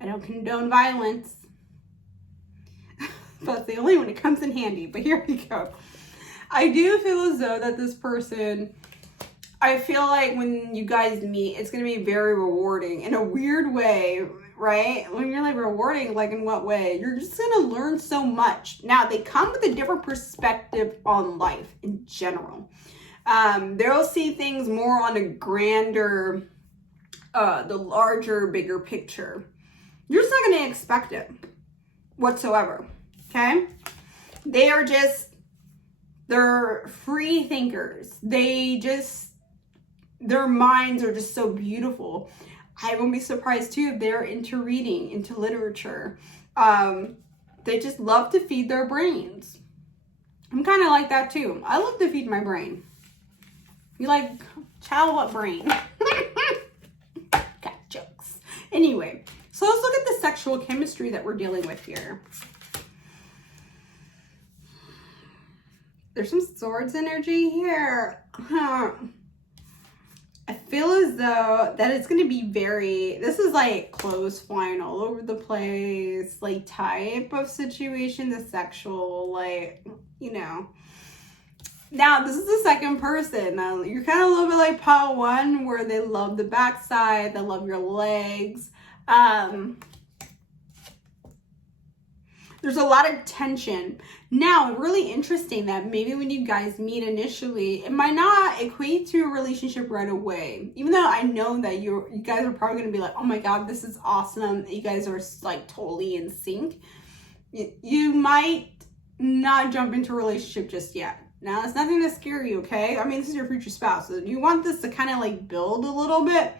I don't condone violence, but the only when it comes in handy. But here we go. I do feel as though that this person, I feel like when you guys meet, it's going to be very rewarding in a weird way, right? When you're like rewarding, like in what way? You're just going to learn so much. Now, they come with a different perspective on life in general. They'll see things more on a grander, the larger, bigger picture. You're just not going to expect it whatsoever, okay? They're free thinkers. Their minds are just so beautiful. I won't be surprised too if they're into reading, into literature. They just love to feed their brains. I'm kind of like that too. I love to feed my brain. You like Child, what brain? Got jokes. Anyway, so let's look at the sexual chemistry that we're dealing with here. There's some swords energy here. I feel as though that it's going to be this is like clothes flying all over the place, like type of situation, the sexual, like, you know. Now, this is the second person. Now, you're kind of a little bit like pile one, where they love the backside, they love your legs. There's a lot of tension. Now, really interesting that maybe when you guys meet initially, it might not equate to a relationship right away. Even though I know that you guys are probably going to be like, oh my God, this is awesome. You guys are like totally in sync. You might not jump into a relationship just yet. Now, it's nothing to scare you, okay? I mean, this is your future spouse. So you want this to kind of like build a little bit.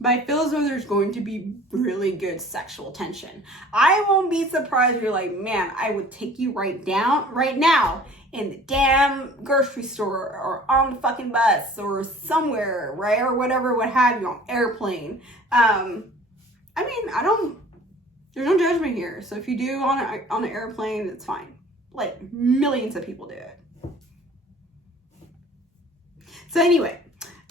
But I feel as though there's going to be really good sexual tension. I won't be surprised if you're like, man, I would take you right now in the damn grocery store or on the fucking bus or somewhere, right? Or whatever, what have you, on airplane. I mean, there's no judgment here. So if you do on an airplane, it's fine. Like millions of people do it. So anyway,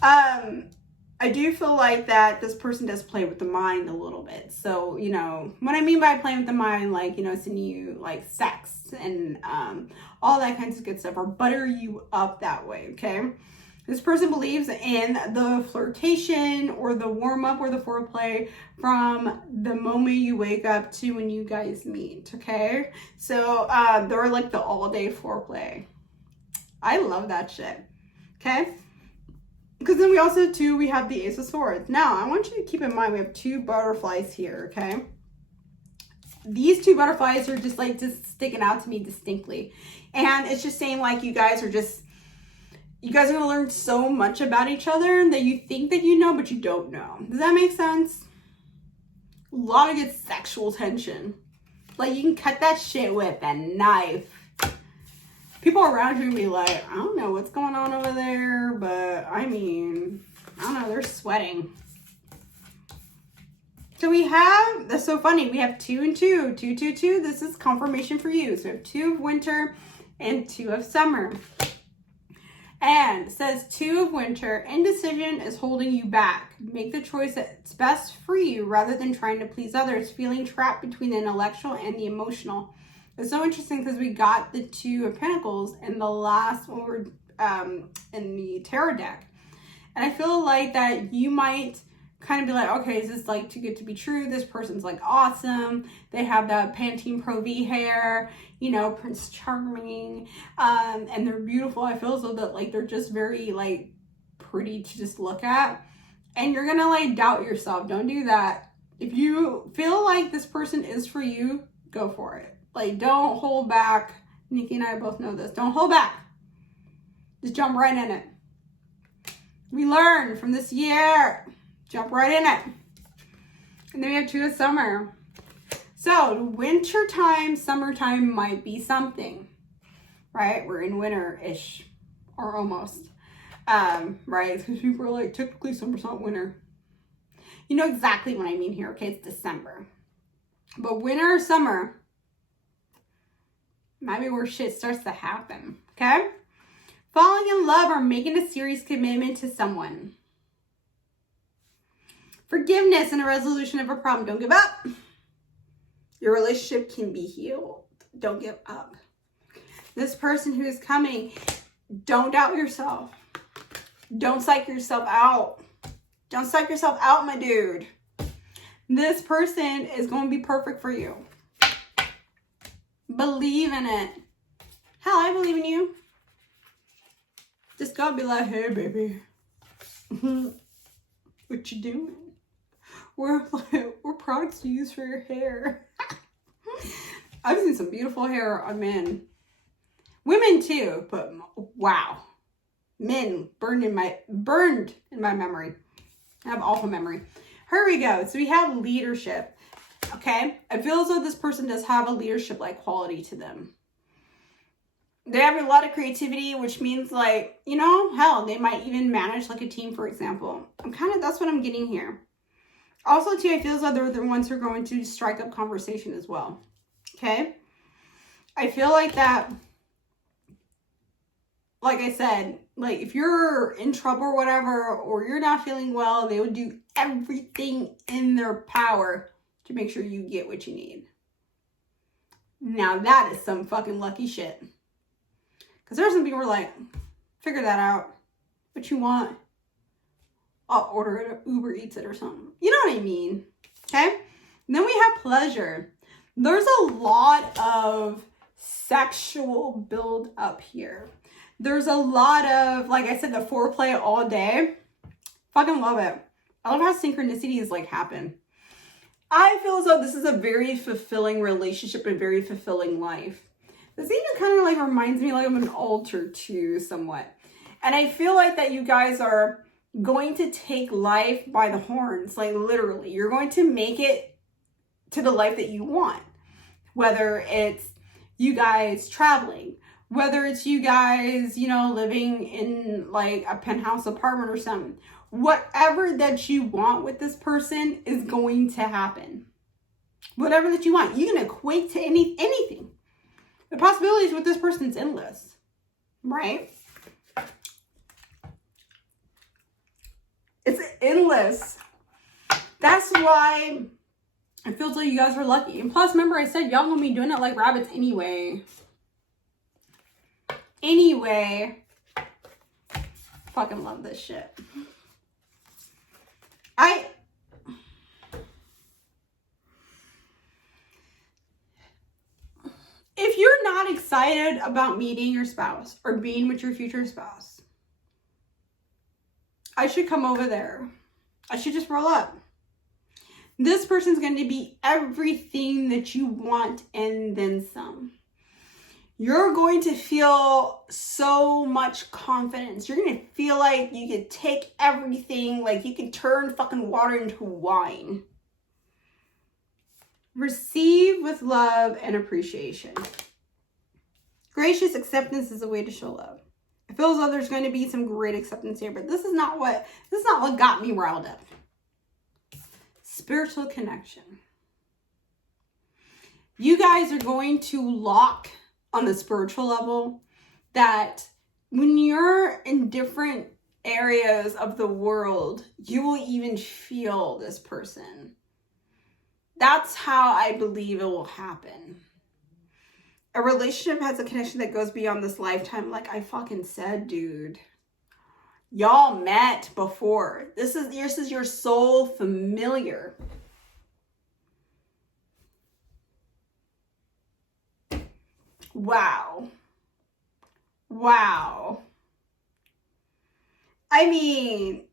I do feel like that this person does play with the mind a little bit. So, you know, what I mean by playing with the mind, like, you know, sending you like sex and all that kinds of good stuff, or butter you up that way, okay? This person believes in the flirtation or the warm up or the foreplay from the moment you wake up to when you guys meet, okay? So they're like the all day foreplay. I love that shit, okay? Because then we also, too, we have the Ace of Swords. Now, I want you to keep in mind we have two butterflies here, okay? These two butterflies are just sticking out to me distinctly. And it's just saying like you guys are going to learn so much about each other that you think that you know, but you don't know. Does that make sense? A lot of good sexual tension. Like you can cut that shit with a knife. People around you be like, I don't know what's going on over there, but I mean, I don't know, they're sweating. So we have, that's so funny, we have 2 and 2, 2, 2, 2. This is confirmation for you. So we have 2 of winter and 2 of summer. And it says 2 of winter, indecision is holding you back. Make the choice that's best for you rather than trying to please others, feeling trapped between the intellectual and the emotional. It's so interesting because we got the 2 of Pentacles in the last one we're in the tarot deck. And I feel like that you might kind of be like, okay, is this like too good to be true? This person's like awesome. They have that Pantene Pro V hair, you know, Prince Charming, and they're beautiful. I feel as though that like they're just very like pretty to just look at. And you're gonna like doubt yourself. Don't do that. If you feel like this person is for you, go for it. Like, don't hold back. Nikki and I both know this. Don't hold back. Just jump right in it. We learned from this year. Jump right in it. And then we have 2 of summer. So, winter time, summertime might be something. Right? We're in winter-ish. Or almost. Right? Because people are like, technically summer's not winter. You know exactly what I mean here, okay? It's December. But winter or summer might be where shit starts to happen, okay? Falling in love or making a serious commitment to someone. Forgiveness and a resolution of a problem. Don't give up. Your relationship can be healed. Don't give up. This person who is coming, don't doubt yourself. Don't psych yourself out. Don't psych yourself out, my dude. This person is going to be perfect for you. Believe in it. Hell, I believe in you. Just gotta be like, hey, baby. What you doing? We're products to use for your hair. I've seen some beautiful hair on men. Women too, but wow. Men burned in my memory. I have awful memory. Here we go. So we have leadership. Okay, I feel as though this person does have a leadership-like quality to them. They have a lot of creativity, which means like, you know, hell, they might even manage like a team, for example. That's what I'm getting here. Also, too, I feel as though they're the ones who are going to strike up conversation as well. Okay? I feel like that, like I said, like if you're in trouble or whatever, or you're not feeling well, they would do everything in their power to make sure you get what you need. Now that is some fucking lucky shit. Because there's some people who are like, figure that out. What you want? I'll order it, Uber Eats it or something. You know what I mean? Okay? And then we have pleasure. There's a lot of sexual build up here. There's a lot of, like I said, the foreplay all day. Fucking love it. I love how synchronicities like happen. I feel as though this is a very fulfilling relationship, a very fulfilling life. This even kind of like reminds me like of an altar too, somewhat. And I feel like that you guys are going to take life by the horns, like literally. You're going to make it to the life that you want. Whether it's you guys traveling, whether it's you guys, you know, living in like a penthouse apartment or something. Whatever that you want with this person is going to happen. Whatever that you want. You can equate to anything. The possibilities with this person's endless. Right? It's endless. That's why I feel like you guys are lucky. And plus, remember I said y'all gonna be doing it like rabbits anyway. Fucking love this shit. If you're not excited about meeting your spouse or being with your future spouse, I should come over there. I should just roll up. This person's going to be everything that you want and then some. You're going to feel so much confidence. You're going to feel like you can take everything, like you can turn fucking water into wine. Receive with love and appreciation. Gracious acceptance is a way to show love. I feel as though there's going to be some great acceptance here, but this is not what got me riled up. Spiritual connection. You guys are going to lock on the spiritual level that when you're in different areas of the world, you will even feel this person. That's how I believe it will happen. A relationship has a connection that goes beyond this lifetime. Like I fucking said, dude. Y'all met before. This is your soul familiar. Wow. I mean,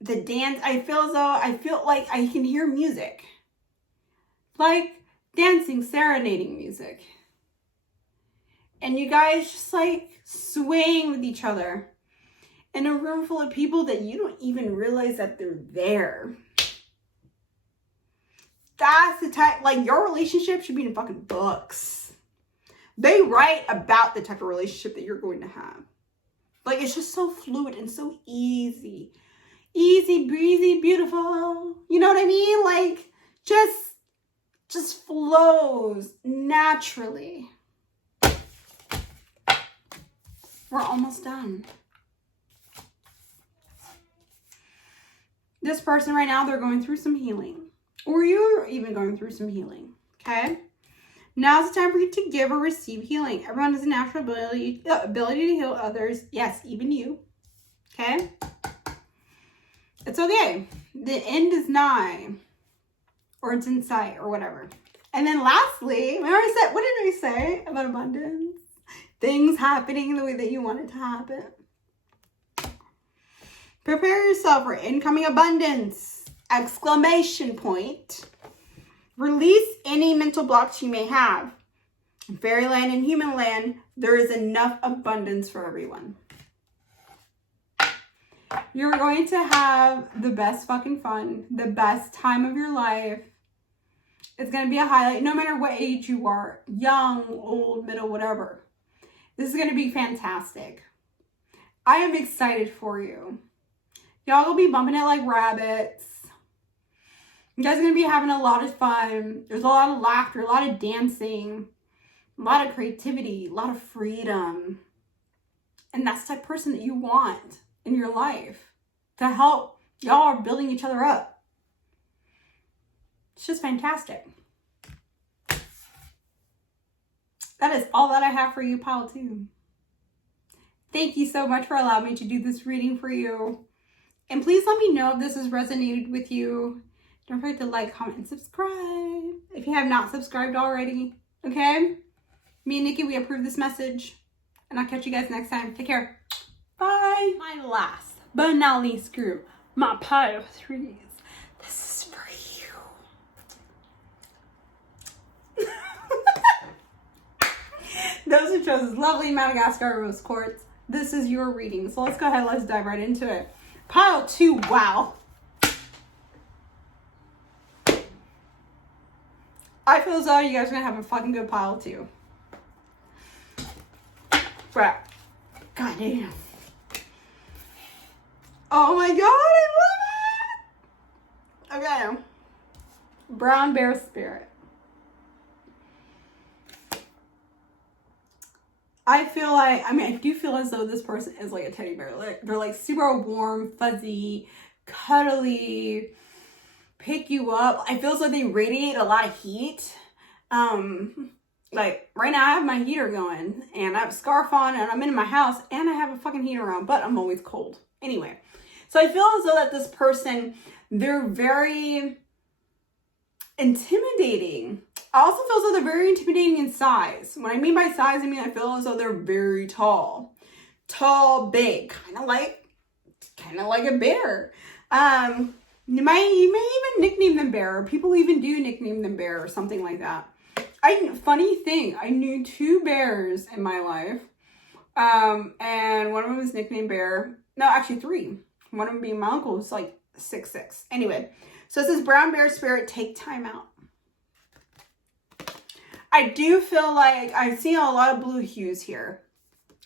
the dance, I feel like I can hear music. Like dancing, serenading music. And you guys just like swaying with each other in a room full of people that you don't even realize that they're there. That's the type, like your relationship should be in fucking books. They write about the type of relationship that you're going to have. Like it's just so fluid and so easy. Easy, breezy, beautiful. You know what I mean? Like just flows naturally. We're almost done. This person right now, they're going through some healing. Or you're even going through some healing. Okay? Now's the time for you to give or receive healing. Everyone has a natural ability to heal others. Yes, even you. Okay? It's okay. The end is nigh. Or it's in sight or whatever. And then lastly, what did I say about abundance? Things happening the way that you want it to happen. Prepare yourself for incoming abundance! Exclamation point. Release any mental blocks you may have. In fairyland and human land, there is enough abundance for everyone. You're going to have the best fucking fun, the best time of your life. It's going to be a highlight, no matter what age you are, young, old, middle, whatever. This is going to be fantastic. I am excited for you. Y'all gonna be bumping it like rabbits. You guys are going to be having a lot of fun. There's a lot of laughter, a lot of dancing, a lot of creativity, a lot of freedom. And that's the type of person that you want in your life to help. Y'all are building each other up. It's just fantastic. That is all that I have for you, pile 2. Thank you so much for allowing me to do this reading for you. And please let me know if this has resonated with you. Don't forget to like, comment, and subscribe if you have not subscribed already. Okay? Me and Nikki, we approve this message. And I'll catch you guys next time. Take care. Bye. My last but not least group, my pile 3s. This is for you. Those who chose lovely Madagascar Rose Quartz. This is your reading. So let's go ahead. Let's dive right into it. Pile 2. Wow. I feel as though you guys are going to have a fucking good pile 2. Right. God damn. Oh my god, I love it! Okay. Brown Bear Spirit. I do feel as though this person is like a teddy bear. They're like super warm, fuzzy, cuddly, pick you up. I feel as though they radiate a lot of heat. Like right now I have my heater going and I have a scarf on and I'm in my house and I have a fucking heater on, but I'm always cold. Anyway, so I feel as though that this person, they're very intimidating. I also feel as though they're very intimidating in size. When I mean by size, I mean I feel as though they're very tall. Tall, big, kind of like a bear. You may even nickname them bear, or people even do nickname them bear or something like that. Funny thing, I knew 2 bears in my life. And one of them was nicknamed Bear. No, actually 3. One of them being my uncle, who's like 6'6". Anyway, so it says Brown Bear Spirit, take time out. I do feel like I see a lot of blue hues here.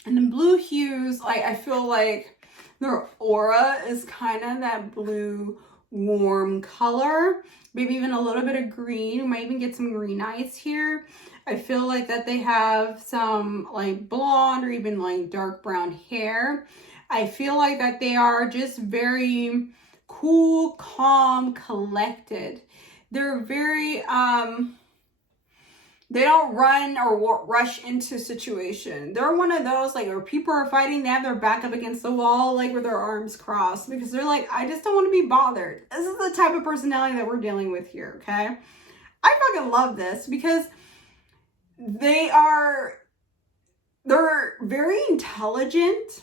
And the blue hues, like I feel like their aura is kind of that blue warm color. Maybe even a little bit of green. You might even get some green eyes here. I feel like that they have some like blonde or even like dark brown hair. I feel like that they are just very cool, calm, collected. They're very, they don't run or rush into situation. They're one of those, like, where people are fighting, they have their back up against the wall, like, with their arms crossed. Because they're like, I just don't want to be bothered. This is the type of personality that we're dealing with here, okay? I fucking love this because they're very intelligent.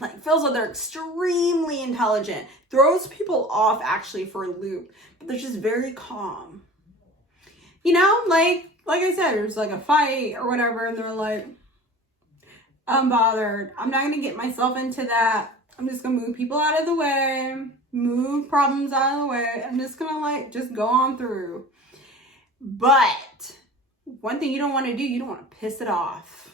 Like, feels like they're extremely intelligent. Throws people off, actually, for a loop. But they're just very calm. You know, like I said, there's like a fight or whatever, and they're like, I'm bothered. I'm not going to get myself into that. I'm just going to move people out of the way, move problems out of the way. I'm just going to like, just go on through. But one thing you don't want to do, you don't want to piss it off.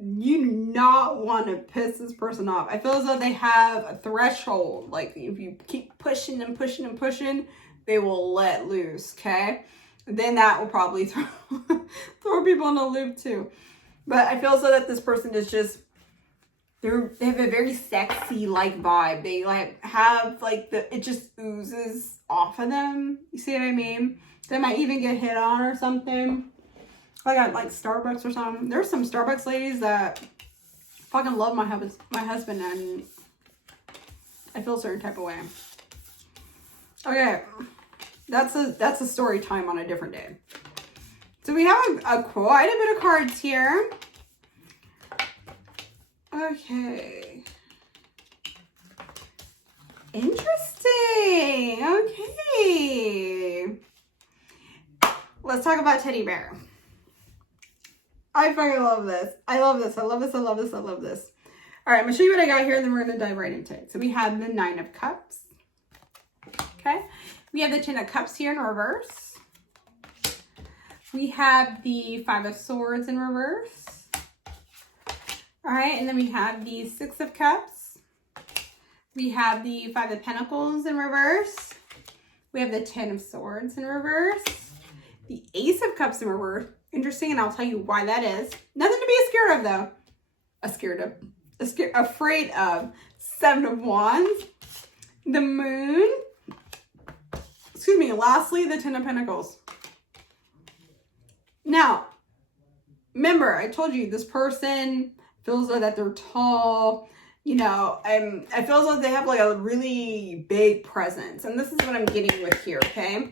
You do not want to piss this person off. I feel as though they have a threshold. Like, if you keep pushing and pushing and pushing, they will let loose, okay? Then that will probably throw people in a loop too. But I feel so that this person is just, they have a very sexy like vibe. They like have like it just oozes off of them. You see what I mean? They might even get hit on or something. Like at like Starbucks or something. There's some Starbucks ladies that fucking love my husband, and I feel a certain type of way. Okay. That's a story time on a different day. So we have quite a bit of cards here. Okay. Interesting. Okay. Let's talk about teddy bear. I fucking love this. I love this. I love this. I love this. I love this. All right, I'm going to show you what I got here, and then we're going to dive right into it. So we have the 9 of Cups. Okay. We have the 10 of Cups here in reverse. We have the 5 of Swords in reverse. All right, and then we have the Six of Cups. We have the Five of Pentacles in reverse. We have the Ten of Swords in reverse. The Ace of Cups in reverse. Interesting, and I'll tell you why that is. Nothing to be scared of, though. Afraid of. Seven of Wands. The Moon. Excuse me. Lastly, the Ten of Pentacles. Now, remember, I told you this person feels like that they're tall. You know, I feel as though they have like a really big presence. And this is what I'm getting with here, okay?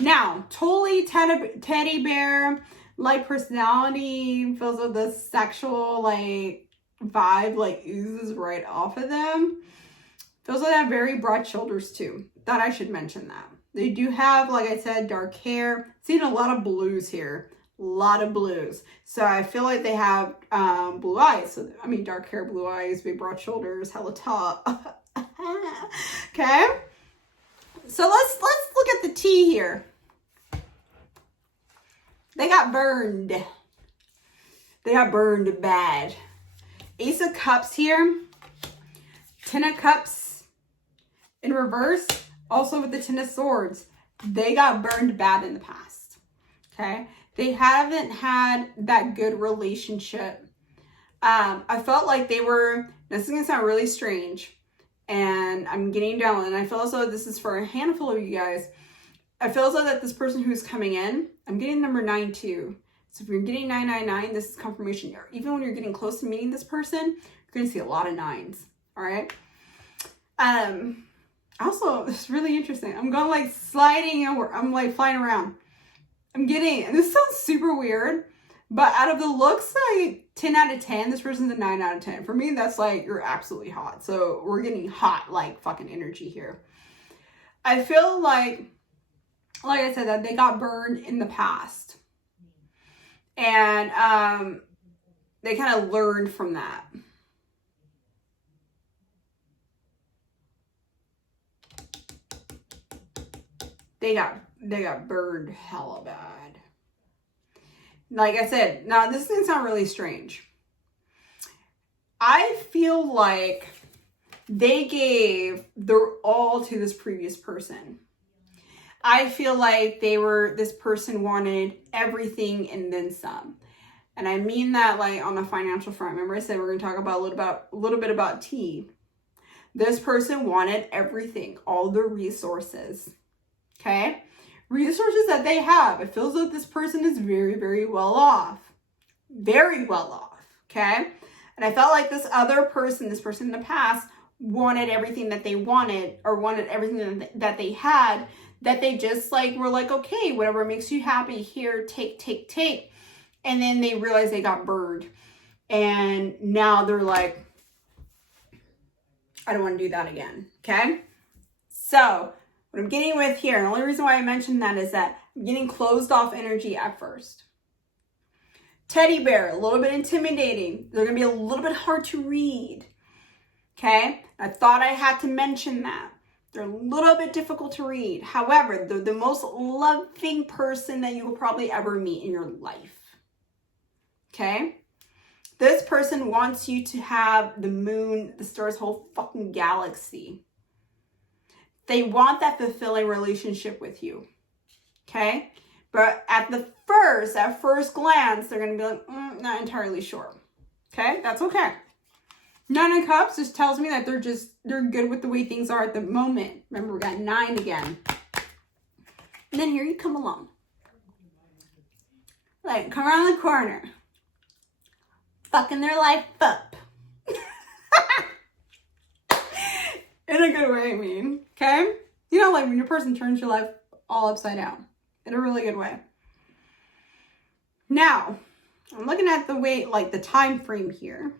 Now, totally teddy bear, like personality, feels like the sexual like vibe like oozes right off of them. Feels like they have very broad shoulders too. Thought I should mention that. They do have, like I said, dark hair. Seeing a lot of blues here. A lot of blues. So I feel like they have blue eyes. So I mean, dark hair, blue eyes, big broad shoulders, hella tall. Okay. So let's look at the tea here. They got burned. They got burned bad. Ace of Cups here. Ten of Cups in reverse. Also with the Ten of Swords. They got burned bad in the past. Okay. They haven't had that good relationship. I felt like they were, this is going to sound really strange, and I'm getting down, and I feel as though this is for a handful of you guys. I feel as though that this person who's coming in, I'm getting number 9 too. So if you're getting 999, this is confirmation. Even when you're getting close to meeting this person, you're going to see a lot of 9s. All right. Also, it's really interesting. I'm going like sliding over. I'm like flying around. I'm getting, and this sounds super weird, but out of the looks, like 10 out of 10, this person's a 9 out of 10. For me, that's like, you're absolutely hot. So we're getting hot, like fucking energy here. I feel like I said, that they got burned in the past. And they kind of learned from that. They got burned hella bad. Like I said, now this is going to sound really strange. I feel like they gave their all to this previous person. I feel like this person wanted everything and then some. And I mean that like on the financial front. Remember I said we're going to talk about a little bit about tea. This person wanted everything, all the resources. Okay? Resources that they have. It feels like this person is very, very well off. Very well off. Okay? And I felt like this other person, this person in the past, wanted everything that they wanted, or wanted everything that they had, that they just like were like, okay, whatever makes you happy, here, take. And then they realized they got burned. And now they're like, I don't want to do that again. Okay? So what I'm getting with here, and the only reason why I mentioned that is that I'm getting closed off energy at first. Teddy bear, a little bit intimidating. They're going to be a little bit hard to read. Okay? I thought I had to mention that. They're a little bit difficult to read. However, they're the most loving person that you will probably ever meet in your life. Okay? This person wants you to have the moon, the stars, whole fucking galaxy. They want that fulfilling relationship with you. Okay? But at first glance, they're going to be like, not entirely sure. Okay? That's okay. 9 of Cups just tells me that they're good with the way things are at the moment. Remember, we got 9 again. And then here you come along. Like, come around the corner. Fucking their life up. In a good way, I mean. Okay? You know, like when your person turns your life all upside down. In a really good way. Now, I'm looking at the way, like the time frame here.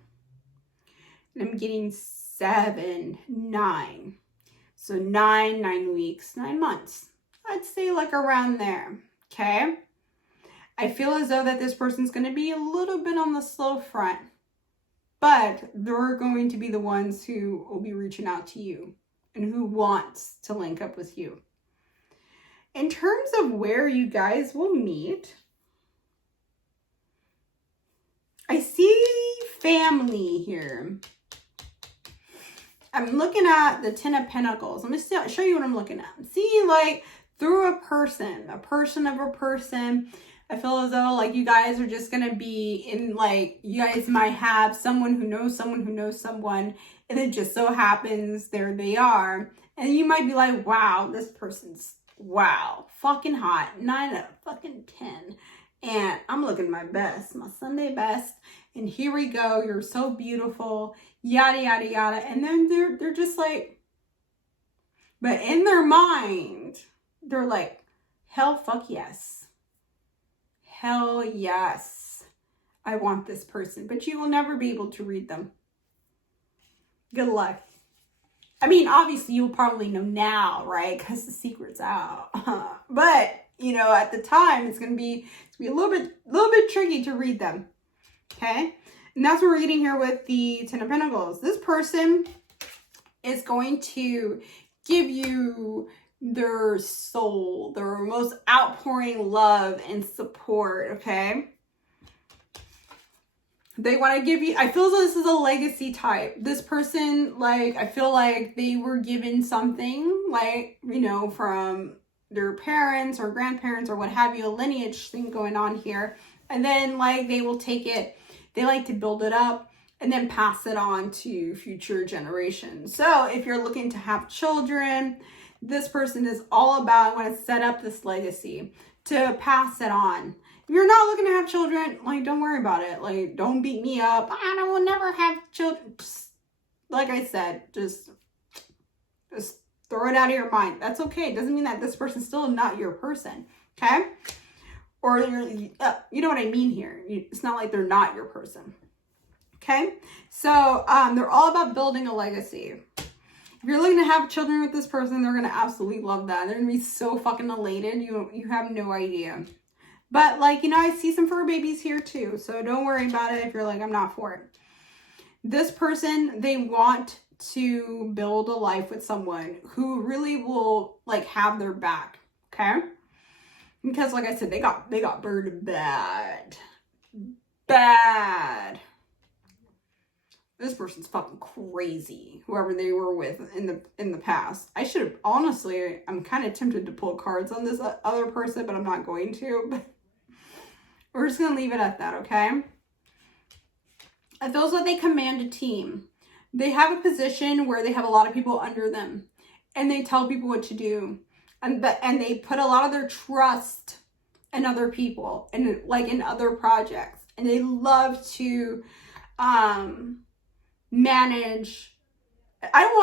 And I'm getting 7, 9. So 9 weeks, 9 months. I'd say like around there. Okay? I feel as though that this person's going to be a little bit on the slow front. But they're going to be the ones who will be reaching out to you and who wants to link up with you. In terms of where you guys will meet, I see family here. I'm looking at the Ten of Pentacles. Let me show you what I'm looking at. See, like, through a person of a person, I feel as though, like, you guys are just going to be in, like, you guys might have someone who knows someone who knows someone, and it just so happens there they are. And you might be like, wow, this person's, wow, fucking hot. 9 out of fucking 10. And I'm looking my best, my Sunday best. And here we go. You're so beautiful. Yada, yada, yada. And then they're just like, but in their mind, they're like, hell, fuck yes. Hell yes. I want this person. But you will never be able to read them. Good luck. I mean, obviously, you'll probably know now, right? Because the secret's out. But, you know, at the time, it's going to be a little bit tricky to read them. Okay? And that's what we're getting here with the Ten of Pentacles. This person is going to give you their soul, their most outpouring love and support, okay? They want to give you, I feel as though this is a legacy type. This person, like, I feel like they were given something, like, you know, from their parents or grandparents or what have you, a lineage thing going on here. And then, like, they will take it, they like to build it up and then pass it on to future generations. So if you're looking to have children, this person is all about, I want to set up this legacy to pass it on. If you're not looking to have children, like, don't worry about it. Like, don't beat me up. I will never have children. Like I said, just throw it out of your mind. That's okay. It doesn't mean that this person's still not your person. Okay? Or you know what I mean here. It's not like they're not your person. Okay? So, they're all about building a legacy. If you're looking to have children with this person, they're going to absolutely love that. They're going to be so fucking elated. You have no idea. But, like, you know, I see some fur babies here too. So don't worry about it if you're like, I'm not for it. This person, they want to build a life with someone who really will, like, have their back. Okay? Because, like I said, they got burned bad. Bad. This person's fucking crazy. Whoever they were with in the past. I should have, honestly, I'm kind of tempted to pull cards on this other person, but I'm not going to. But we're just going to leave it at that, okay? It feels like they command a team. They have a position where they have a lot of people under them. And they tell people what to do. And they put a lot of their trust in other people. And, like, in other projects. And they love to manage.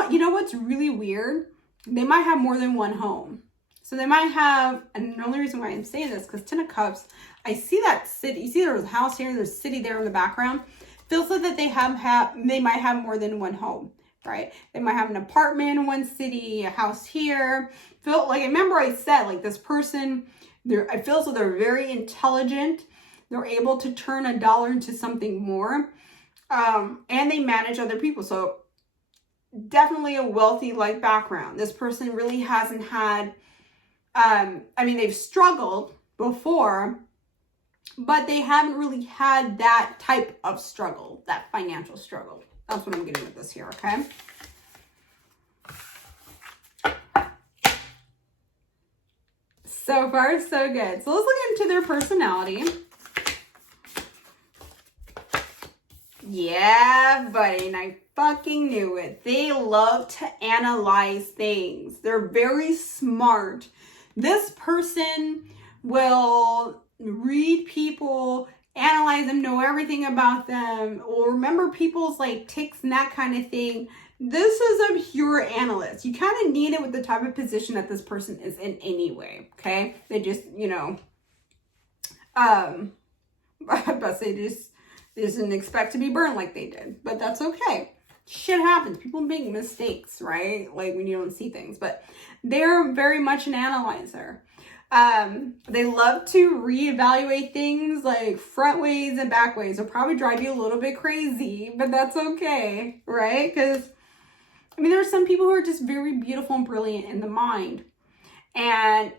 You know what's really weird? They might have more than one home. So they might have, and the only reason why I'm saying this, because Ten of Cups, I see that city. You see there's a house here, there's a city there in the background. Feels like that they might have more than one home, right? They might have an apartment in one city, a house here. Feel like, remember I said, like, this person, I feel so they're very intelligent. They're able to turn a dollar into something more. And they manage other people. So definitely a wealthy life background. This person really hasn't had, I mean, they've struggled before, but they haven't really had that type of struggle, that financial struggle. That's what I'm getting with this here, okay? So far, so good. So let's look into their personality. Yeah, buddy, and I fucking knew it. They love to analyze things. They're very smart. This person will read people, analyze them, know everything about them, or remember people's, like, tics and that kind of thing. This is a pure analyst. You kind of need it with the type of position that this person is in anyway, okay? They just, you know, but they just didn't expect to be burned like they did, but that's okay. Shit happens. People make mistakes, right? Like, when you don't see things, but they're very much an analyzer. They love to reevaluate things, like front ways and back ways. It'll probably drive you a little bit crazy, but that's okay, right? Because, I mean, there are some people who are just very beautiful and brilliant in the mind. And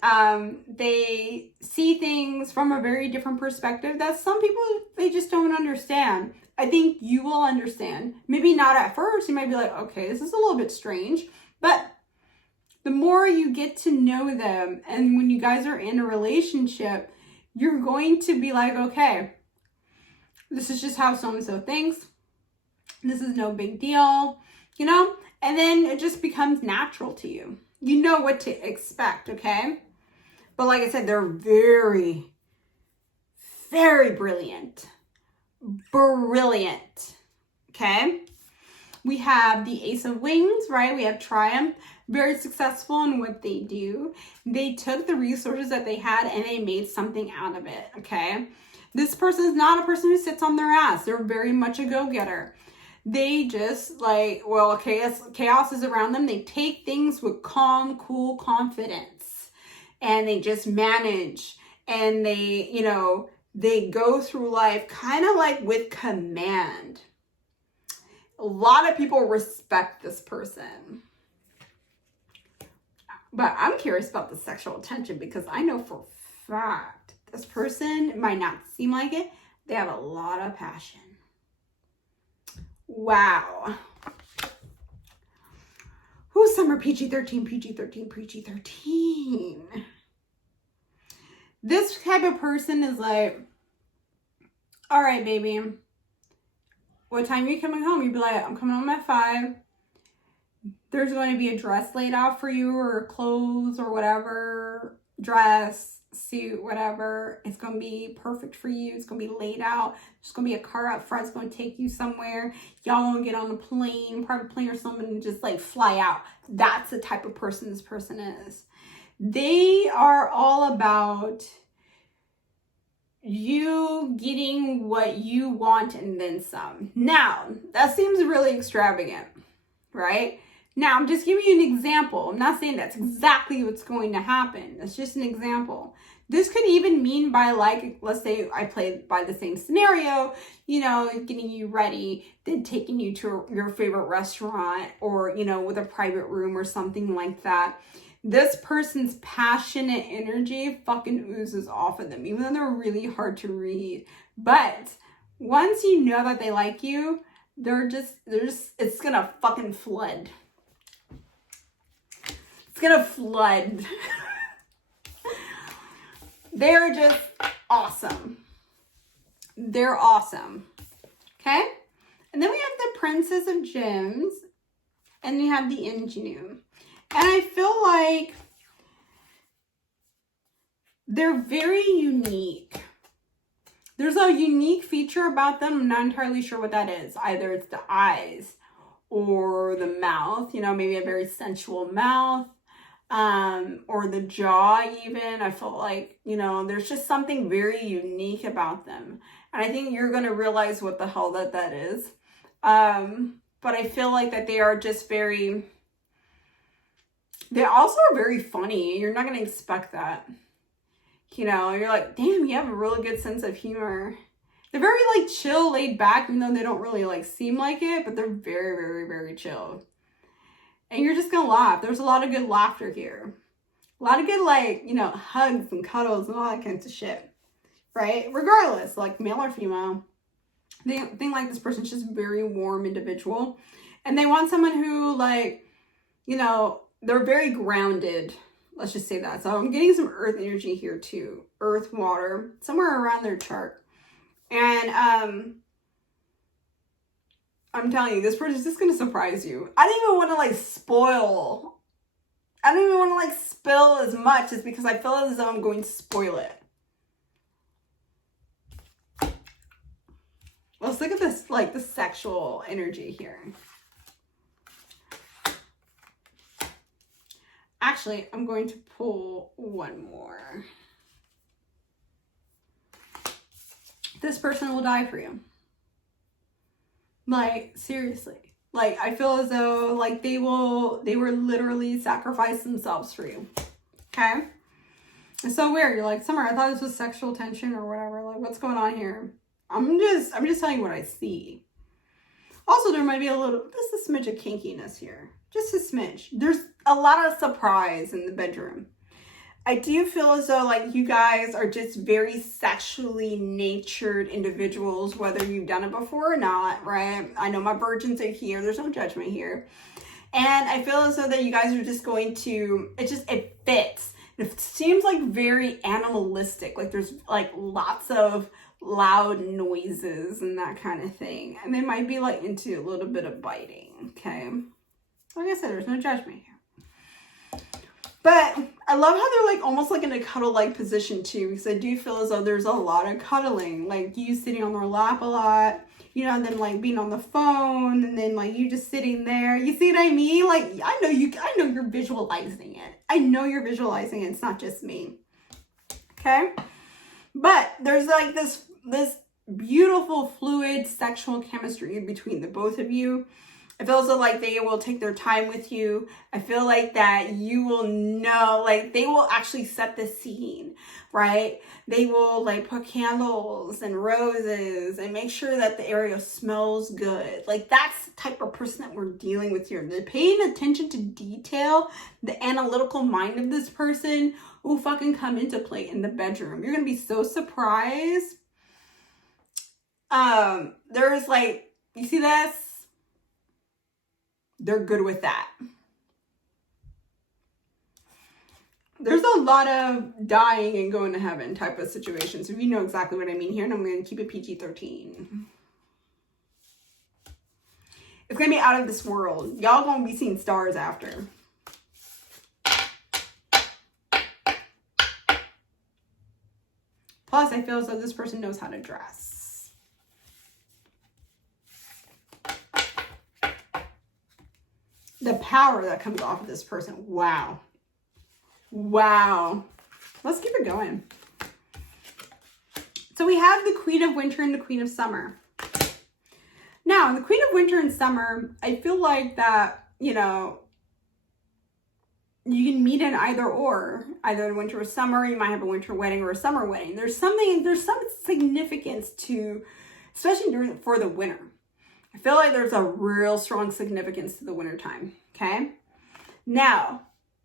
they see things from a very different perspective that some people, they just don't understand. I think you will understand. Maybe not at first. You might be like, okay, this is a little bit strange. But the more you get to know them, and when you guys are in a relationship, you're going to be like, okay, this is just how so-and-so thinks. This is no big deal, you know? And then it just becomes natural to you. You know what to expect, okay? But like I said, they're very, very brilliant. Brilliant. Okay? We have the Ace of Wings, right? We have Triumph. Very successful in what they do. They took the resources that they had and they made something out of it, okay? This person is not a person who sits on their ass. They're very much a go-getter. They just like, well, chaos is around them. They take things with calm, cool confidence. And they just manage. And they, you know, they go through life kind of like with command. A lot of people respect this person. But I'm curious about the sexual attention because I know for a fact this person might not seem like it. They have a lot of passion. Wow. Who's summer PG-13, PG-13, PG-13? This type of person is like, all right, baby. What time are you coming home? You'd be like, I'm coming home at 5. There's going to be a dress laid out for you or clothes or whatever. Dress, suit, whatever. It's going to be perfect for you. It's going to be laid out. There's going to be a car up front. It's going to take you somewhere. Y'all going to get on a plane, private plane or something and just like fly out. That's the type of person this person is. They are all about you getting what you want and then some. Now, that seems really extravagant, right? Now, I'm just giving you an example. I'm not saying that's exactly what's going to happen. That's just an example. This could even mean by like, let's say I play by the same scenario, you know, getting you ready, then taking you to your favorite restaurant or, you know, with a private room or something like that. This person's passionate energy fucking oozes off of them, even though they're really hard to read. But once you know that they like you, it's gonna fucking flood. It's gonna flood. They're just awesome. They're awesome. Okay? And then we have the Princess of Gems. And we have the Ingenue. And I feel like they're very unique. There's a unique feature about them. I'm not entirely sure what that is. Either it's the eyes or the mouth. You know, maybe a very sensual mouth. Or the jaw even. I felt like, you know, there's just something very unique about them. And I think you're going to realize what the hell that is. But I feel like that they are just very... They also are very funny. You're not going to expect that. You know, you're like, damn, you have a really good sense of humor. They're very, like, chill, laid back, even though they don't really, like, seem like it. But they're very, very, very chill. And you're just going to laugh. There's a lot of good laughter here. A lot of good, like, you know, hugs and cuddles and all that kinds of shit. Right? Regardless, like, male or female. They think, like, this person's just a very warm individual. And they want someone who, like, you know... They're very grounded. Let's just say that. So I'm getting some earth energy here too. Earth, water, somewhere around their chart. And I'm telling you, this person's just going to surprise you. I don't even want to like spoil. I don't even want to like spill as much as because I feel as though I'm going to spoil it. Let's look at this, like the sexual energy here. Actually, I'm going to pull one more. This person will die for you. Like, seriously. Like, I feel as though, like, they were literally sacrifice themselves for you. Okay? It's so weird. You're like, Summer, I thought this was sexual tension or whatever. Like, what's going on here? I'm just telling you what I see. Also, there might be just a smidge of kinkiness here. Just a smidge. There's a lot of surprise in the bedroom. I do feel as though like you guys are just very sexually natured individuals, whether you've done it before or not, right? I know my virgins are here. There's no judgment here. And I feel as though that you guys are just going to, it fits. It seems like very animalistic. Like there's like lots of loud noises and that kind of thing. And they might be like into a little bit of biting, okay? Like I said, there's no judgment here. But I love how they're like almost like in a cuddle-like position too, because I do feel as though there's a lot of cuddling. Like you sitting on their lap a lot, you know, and then like being on the phone, and then like you just sitting there. You see what I mean? Like I know you're visualizing it. I know you're visualizing it. It's not just me. Okay? But there's like this beautiful fluid sexual chemistry between the both of you. I feel as though like they will take their time with you. I feel like that you will know, like they will actually set the scene, right? They will like put candles and roses and make sure that the area smells good. Like that's the type of person that we're dealing with here. They're paying attention to detail. The analytical mind of this person will fucking come into play in the bedroom. You're going to be so surprised. There's like, you see this? They're good with that. There's a lot of dying and going to heaven type of situations. If you know exactly what I mean here, and I'm going to keep it PG-13. It's going to be out of this world. Y'all going to be seeing stars after. Plus, I feel as though this person knows how to dress. The power that comes off of this person. Wow. Wow. Let's keep it going. So we have the Queen of Winter and the Queen of Summer. Now, the Queen of Winter and Summer, I feel like that, you know, you can meet in either or. Either winter or summer. You might have a winter wedding or a summer wedding. There's some significance to, especially for the winter. I feel like there's a real strong significance to the winter time, okay? Now,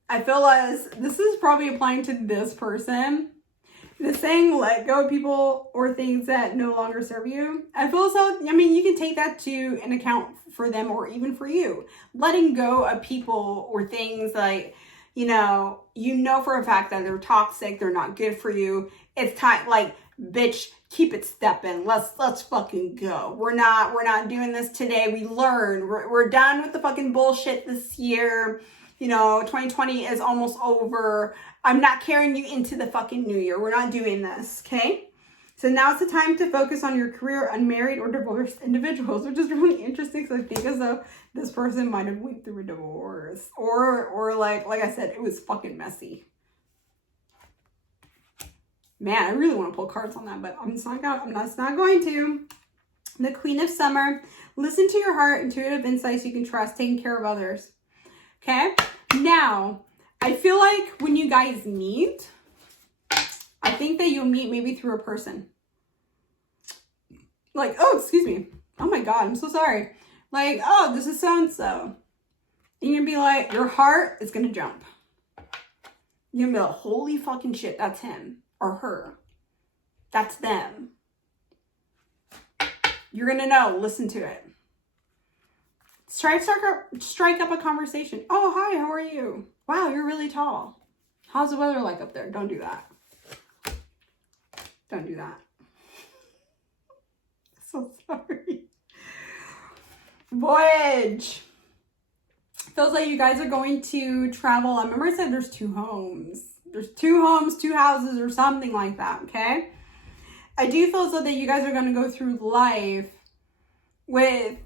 I feel as this is probably applying to this person. The saying, let go of people or things that no longer serve you. I feel so, I mean, you can take that to an account for them or even for you. Letting go of people or things like, you know for a fact that they're toxic, they're not good for you. It's time, like, bitch, keep it stepping. Let's fucking go. We're not doing this today. We learned. We're done with the fucking bullshit this year. You know, 2020 is almost over. I'm not carrying you into the fucking new year. We're not doing this, okay? So now's the time to focus on your career, unmarried or divorced individuals, which is really interesting because I think as though this person might have went through a divorce or like I said, it was fucking messy. Man, I really want to pull cards on that, but I'm not going to. The Queen of Summer. Listen to your heart, intuitive insights you can trust, taking care of others. Okay? Now, I feel like when you guys meet, I think that you'll meet maybe through a person. Like, oh, excuse me. Oh my God, I'm so sorry. Like, oh, this is so-and-so. And you're going to be like, your heart is going to jump. You're going to be like, holy fucking shit, that's him. Or her. That's them. You're going to know. Listen to it. Strike up a conversation. Oh, hi, how are you? Wow, you're really tall. How's the weather like up there? Don't do that. Don't do that. So sorry. Voyage. Feels like you guys are going to travel. I remember I said there's 2 homes. There's 2 homes, 2 houses, or something like that, okay? I do feel so that you guys are going to go through life with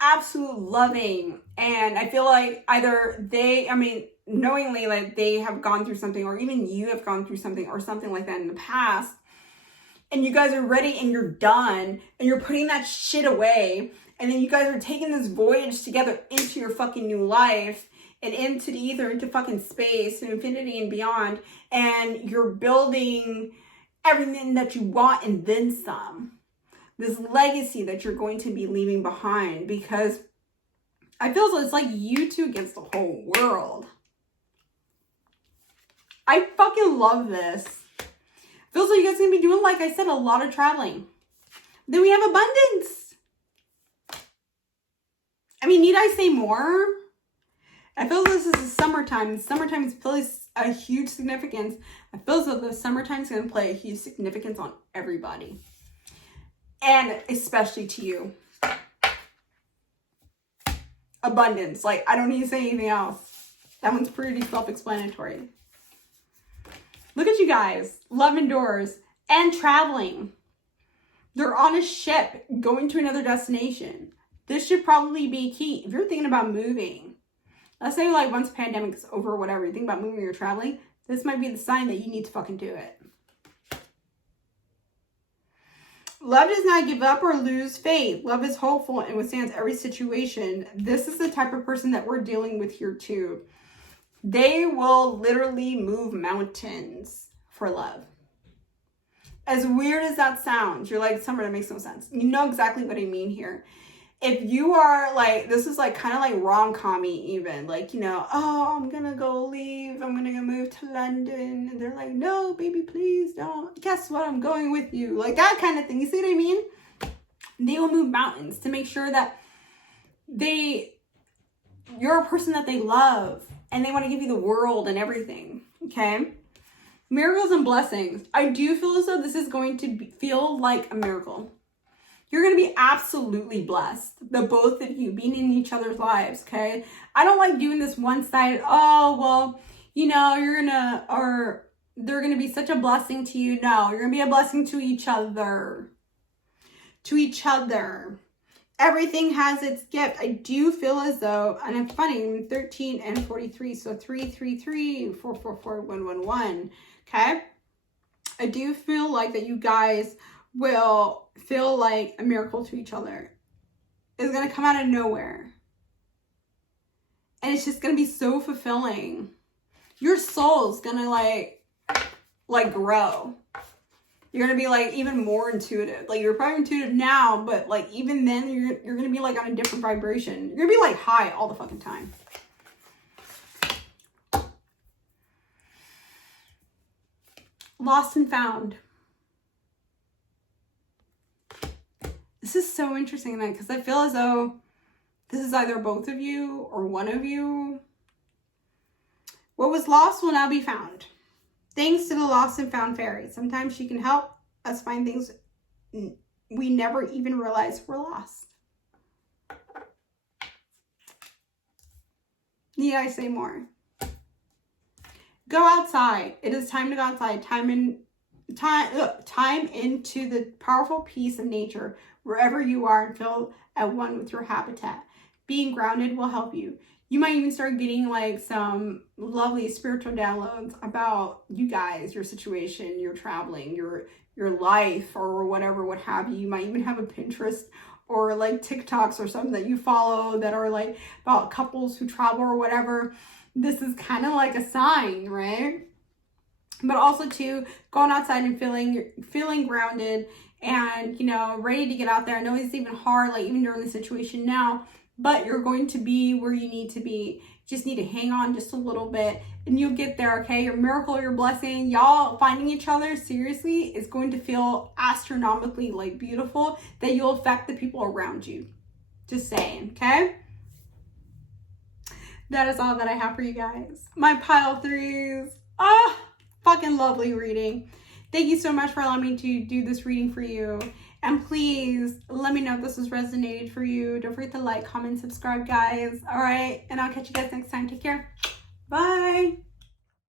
absolute loving. And I feel like either knowingly, like they have gone through something, or even you have gone through something or something like that in the past. And you guys are ready and you're done. And you're putting that shit away. And then you guys are taking this voyage together into your fucking new life. And into the ether, into fucking space and infinity and beyond. And you're building everything that you want and then some. This legacy that you're going to be leaving behind. Because I feel so it's like you two against the whole world. I fucking love this. Feels like you guys are going to be doing, like I said, a lot of traveling. Then we have abundance. I mean, need I say more? I feel this is the summertime. Summertime plays a huge significance. I feel as though the summertime is going to play a huge significance on everybody. And especially to you. Abundance. Like, I don't need to say anything else. That one's pretty self-explanatory. Look at you guys. Love indoors and traveling. They're on a ship going to another destination. This should probably be key. If you're thinking about moving, let's say like once the pandemic is over or whatever, you think about moving or traveling, this might be the sign that you need to fucking do it. Love does not give up or lose faith. Love is hopeful and withstands every situation. This is the type of person that we're dealing with here too. They will literally move mountains for love. As weird as that sounds, you're like, Summer, that makes no sense. You know exactly what I mean here. If you are like, this is like kind of like rom-com-y even. Like, you know, oh, I'm going to go leave. I'm going to go move to London. And they're like, no, baby, please don't. Guess what? I'm going with you. Like that kind of thing. You see what I mean? They will move mountains to make sure that you're a person that they love. And they want to give you the world and everything. Okay? Miracles and blessings. I do feel as though this is going to feel like a miracle. You're going to be absolutely blessed. The both of you being in each other's lives, okay? I don't like doing this one-sided, oh, well, you know, they're going to be such a blessing to you. No, you're going to be a blessing to each other. To each other. Everything has its gift. I do feel as though, and it's funny, 13 and 43, so 333, 444, 111, okay? I do feel like that you guys will feel like a miracle to each other. It's going to come out of nowhere. And it's just going to be so fulfilling. Your soul's going to like grow. You're going to be like even more intuitive. Like you're probably intuitive now, but like even then you're going to be like on a different vibration. You're going to be like high all the fucking time. Lost and found. This is so interesting then, because I feel as though this is either both of you or one of you. What was lost will now be found. Thanks to the lost and found fairy. Sometimes she can help us find things we never even realized were lost. Need I say more? Go outside. It is time to go outside. Time into the powerful peace of nature wherever you are and feel at one with your habitat. Being grounded will help you. You might even start getting like some lovely spiritual downloads about you guys, your situation, your traveling, your life or whatever, what have you. You might even have a Pinterest or like TikToks or something that you follow that are like about couples who travel or whatever. This is kind of like a sign, right? But also too, going outside and feeling grounded and, you know, ready to get out there. I know it's even hard, like even during the situation now, but you're going to be where you need to be. You just need to hang on just a little bit and you'll get there, okay? Your miracle, your blessing, y'all finding each other, seriously, is going to feel astronomically like beautiful that you'll affect the people around you. Just saying, okay? That is all that I have for you guys. My pile threes. Ah, fucking lovely reading. Thank you so much for allowing me to do this reading for you. And please let me know if this has resonated for you. Don't forget to like, comment, subscribe, guys. All right. And I'll catch you guys next time. Take care. Bye.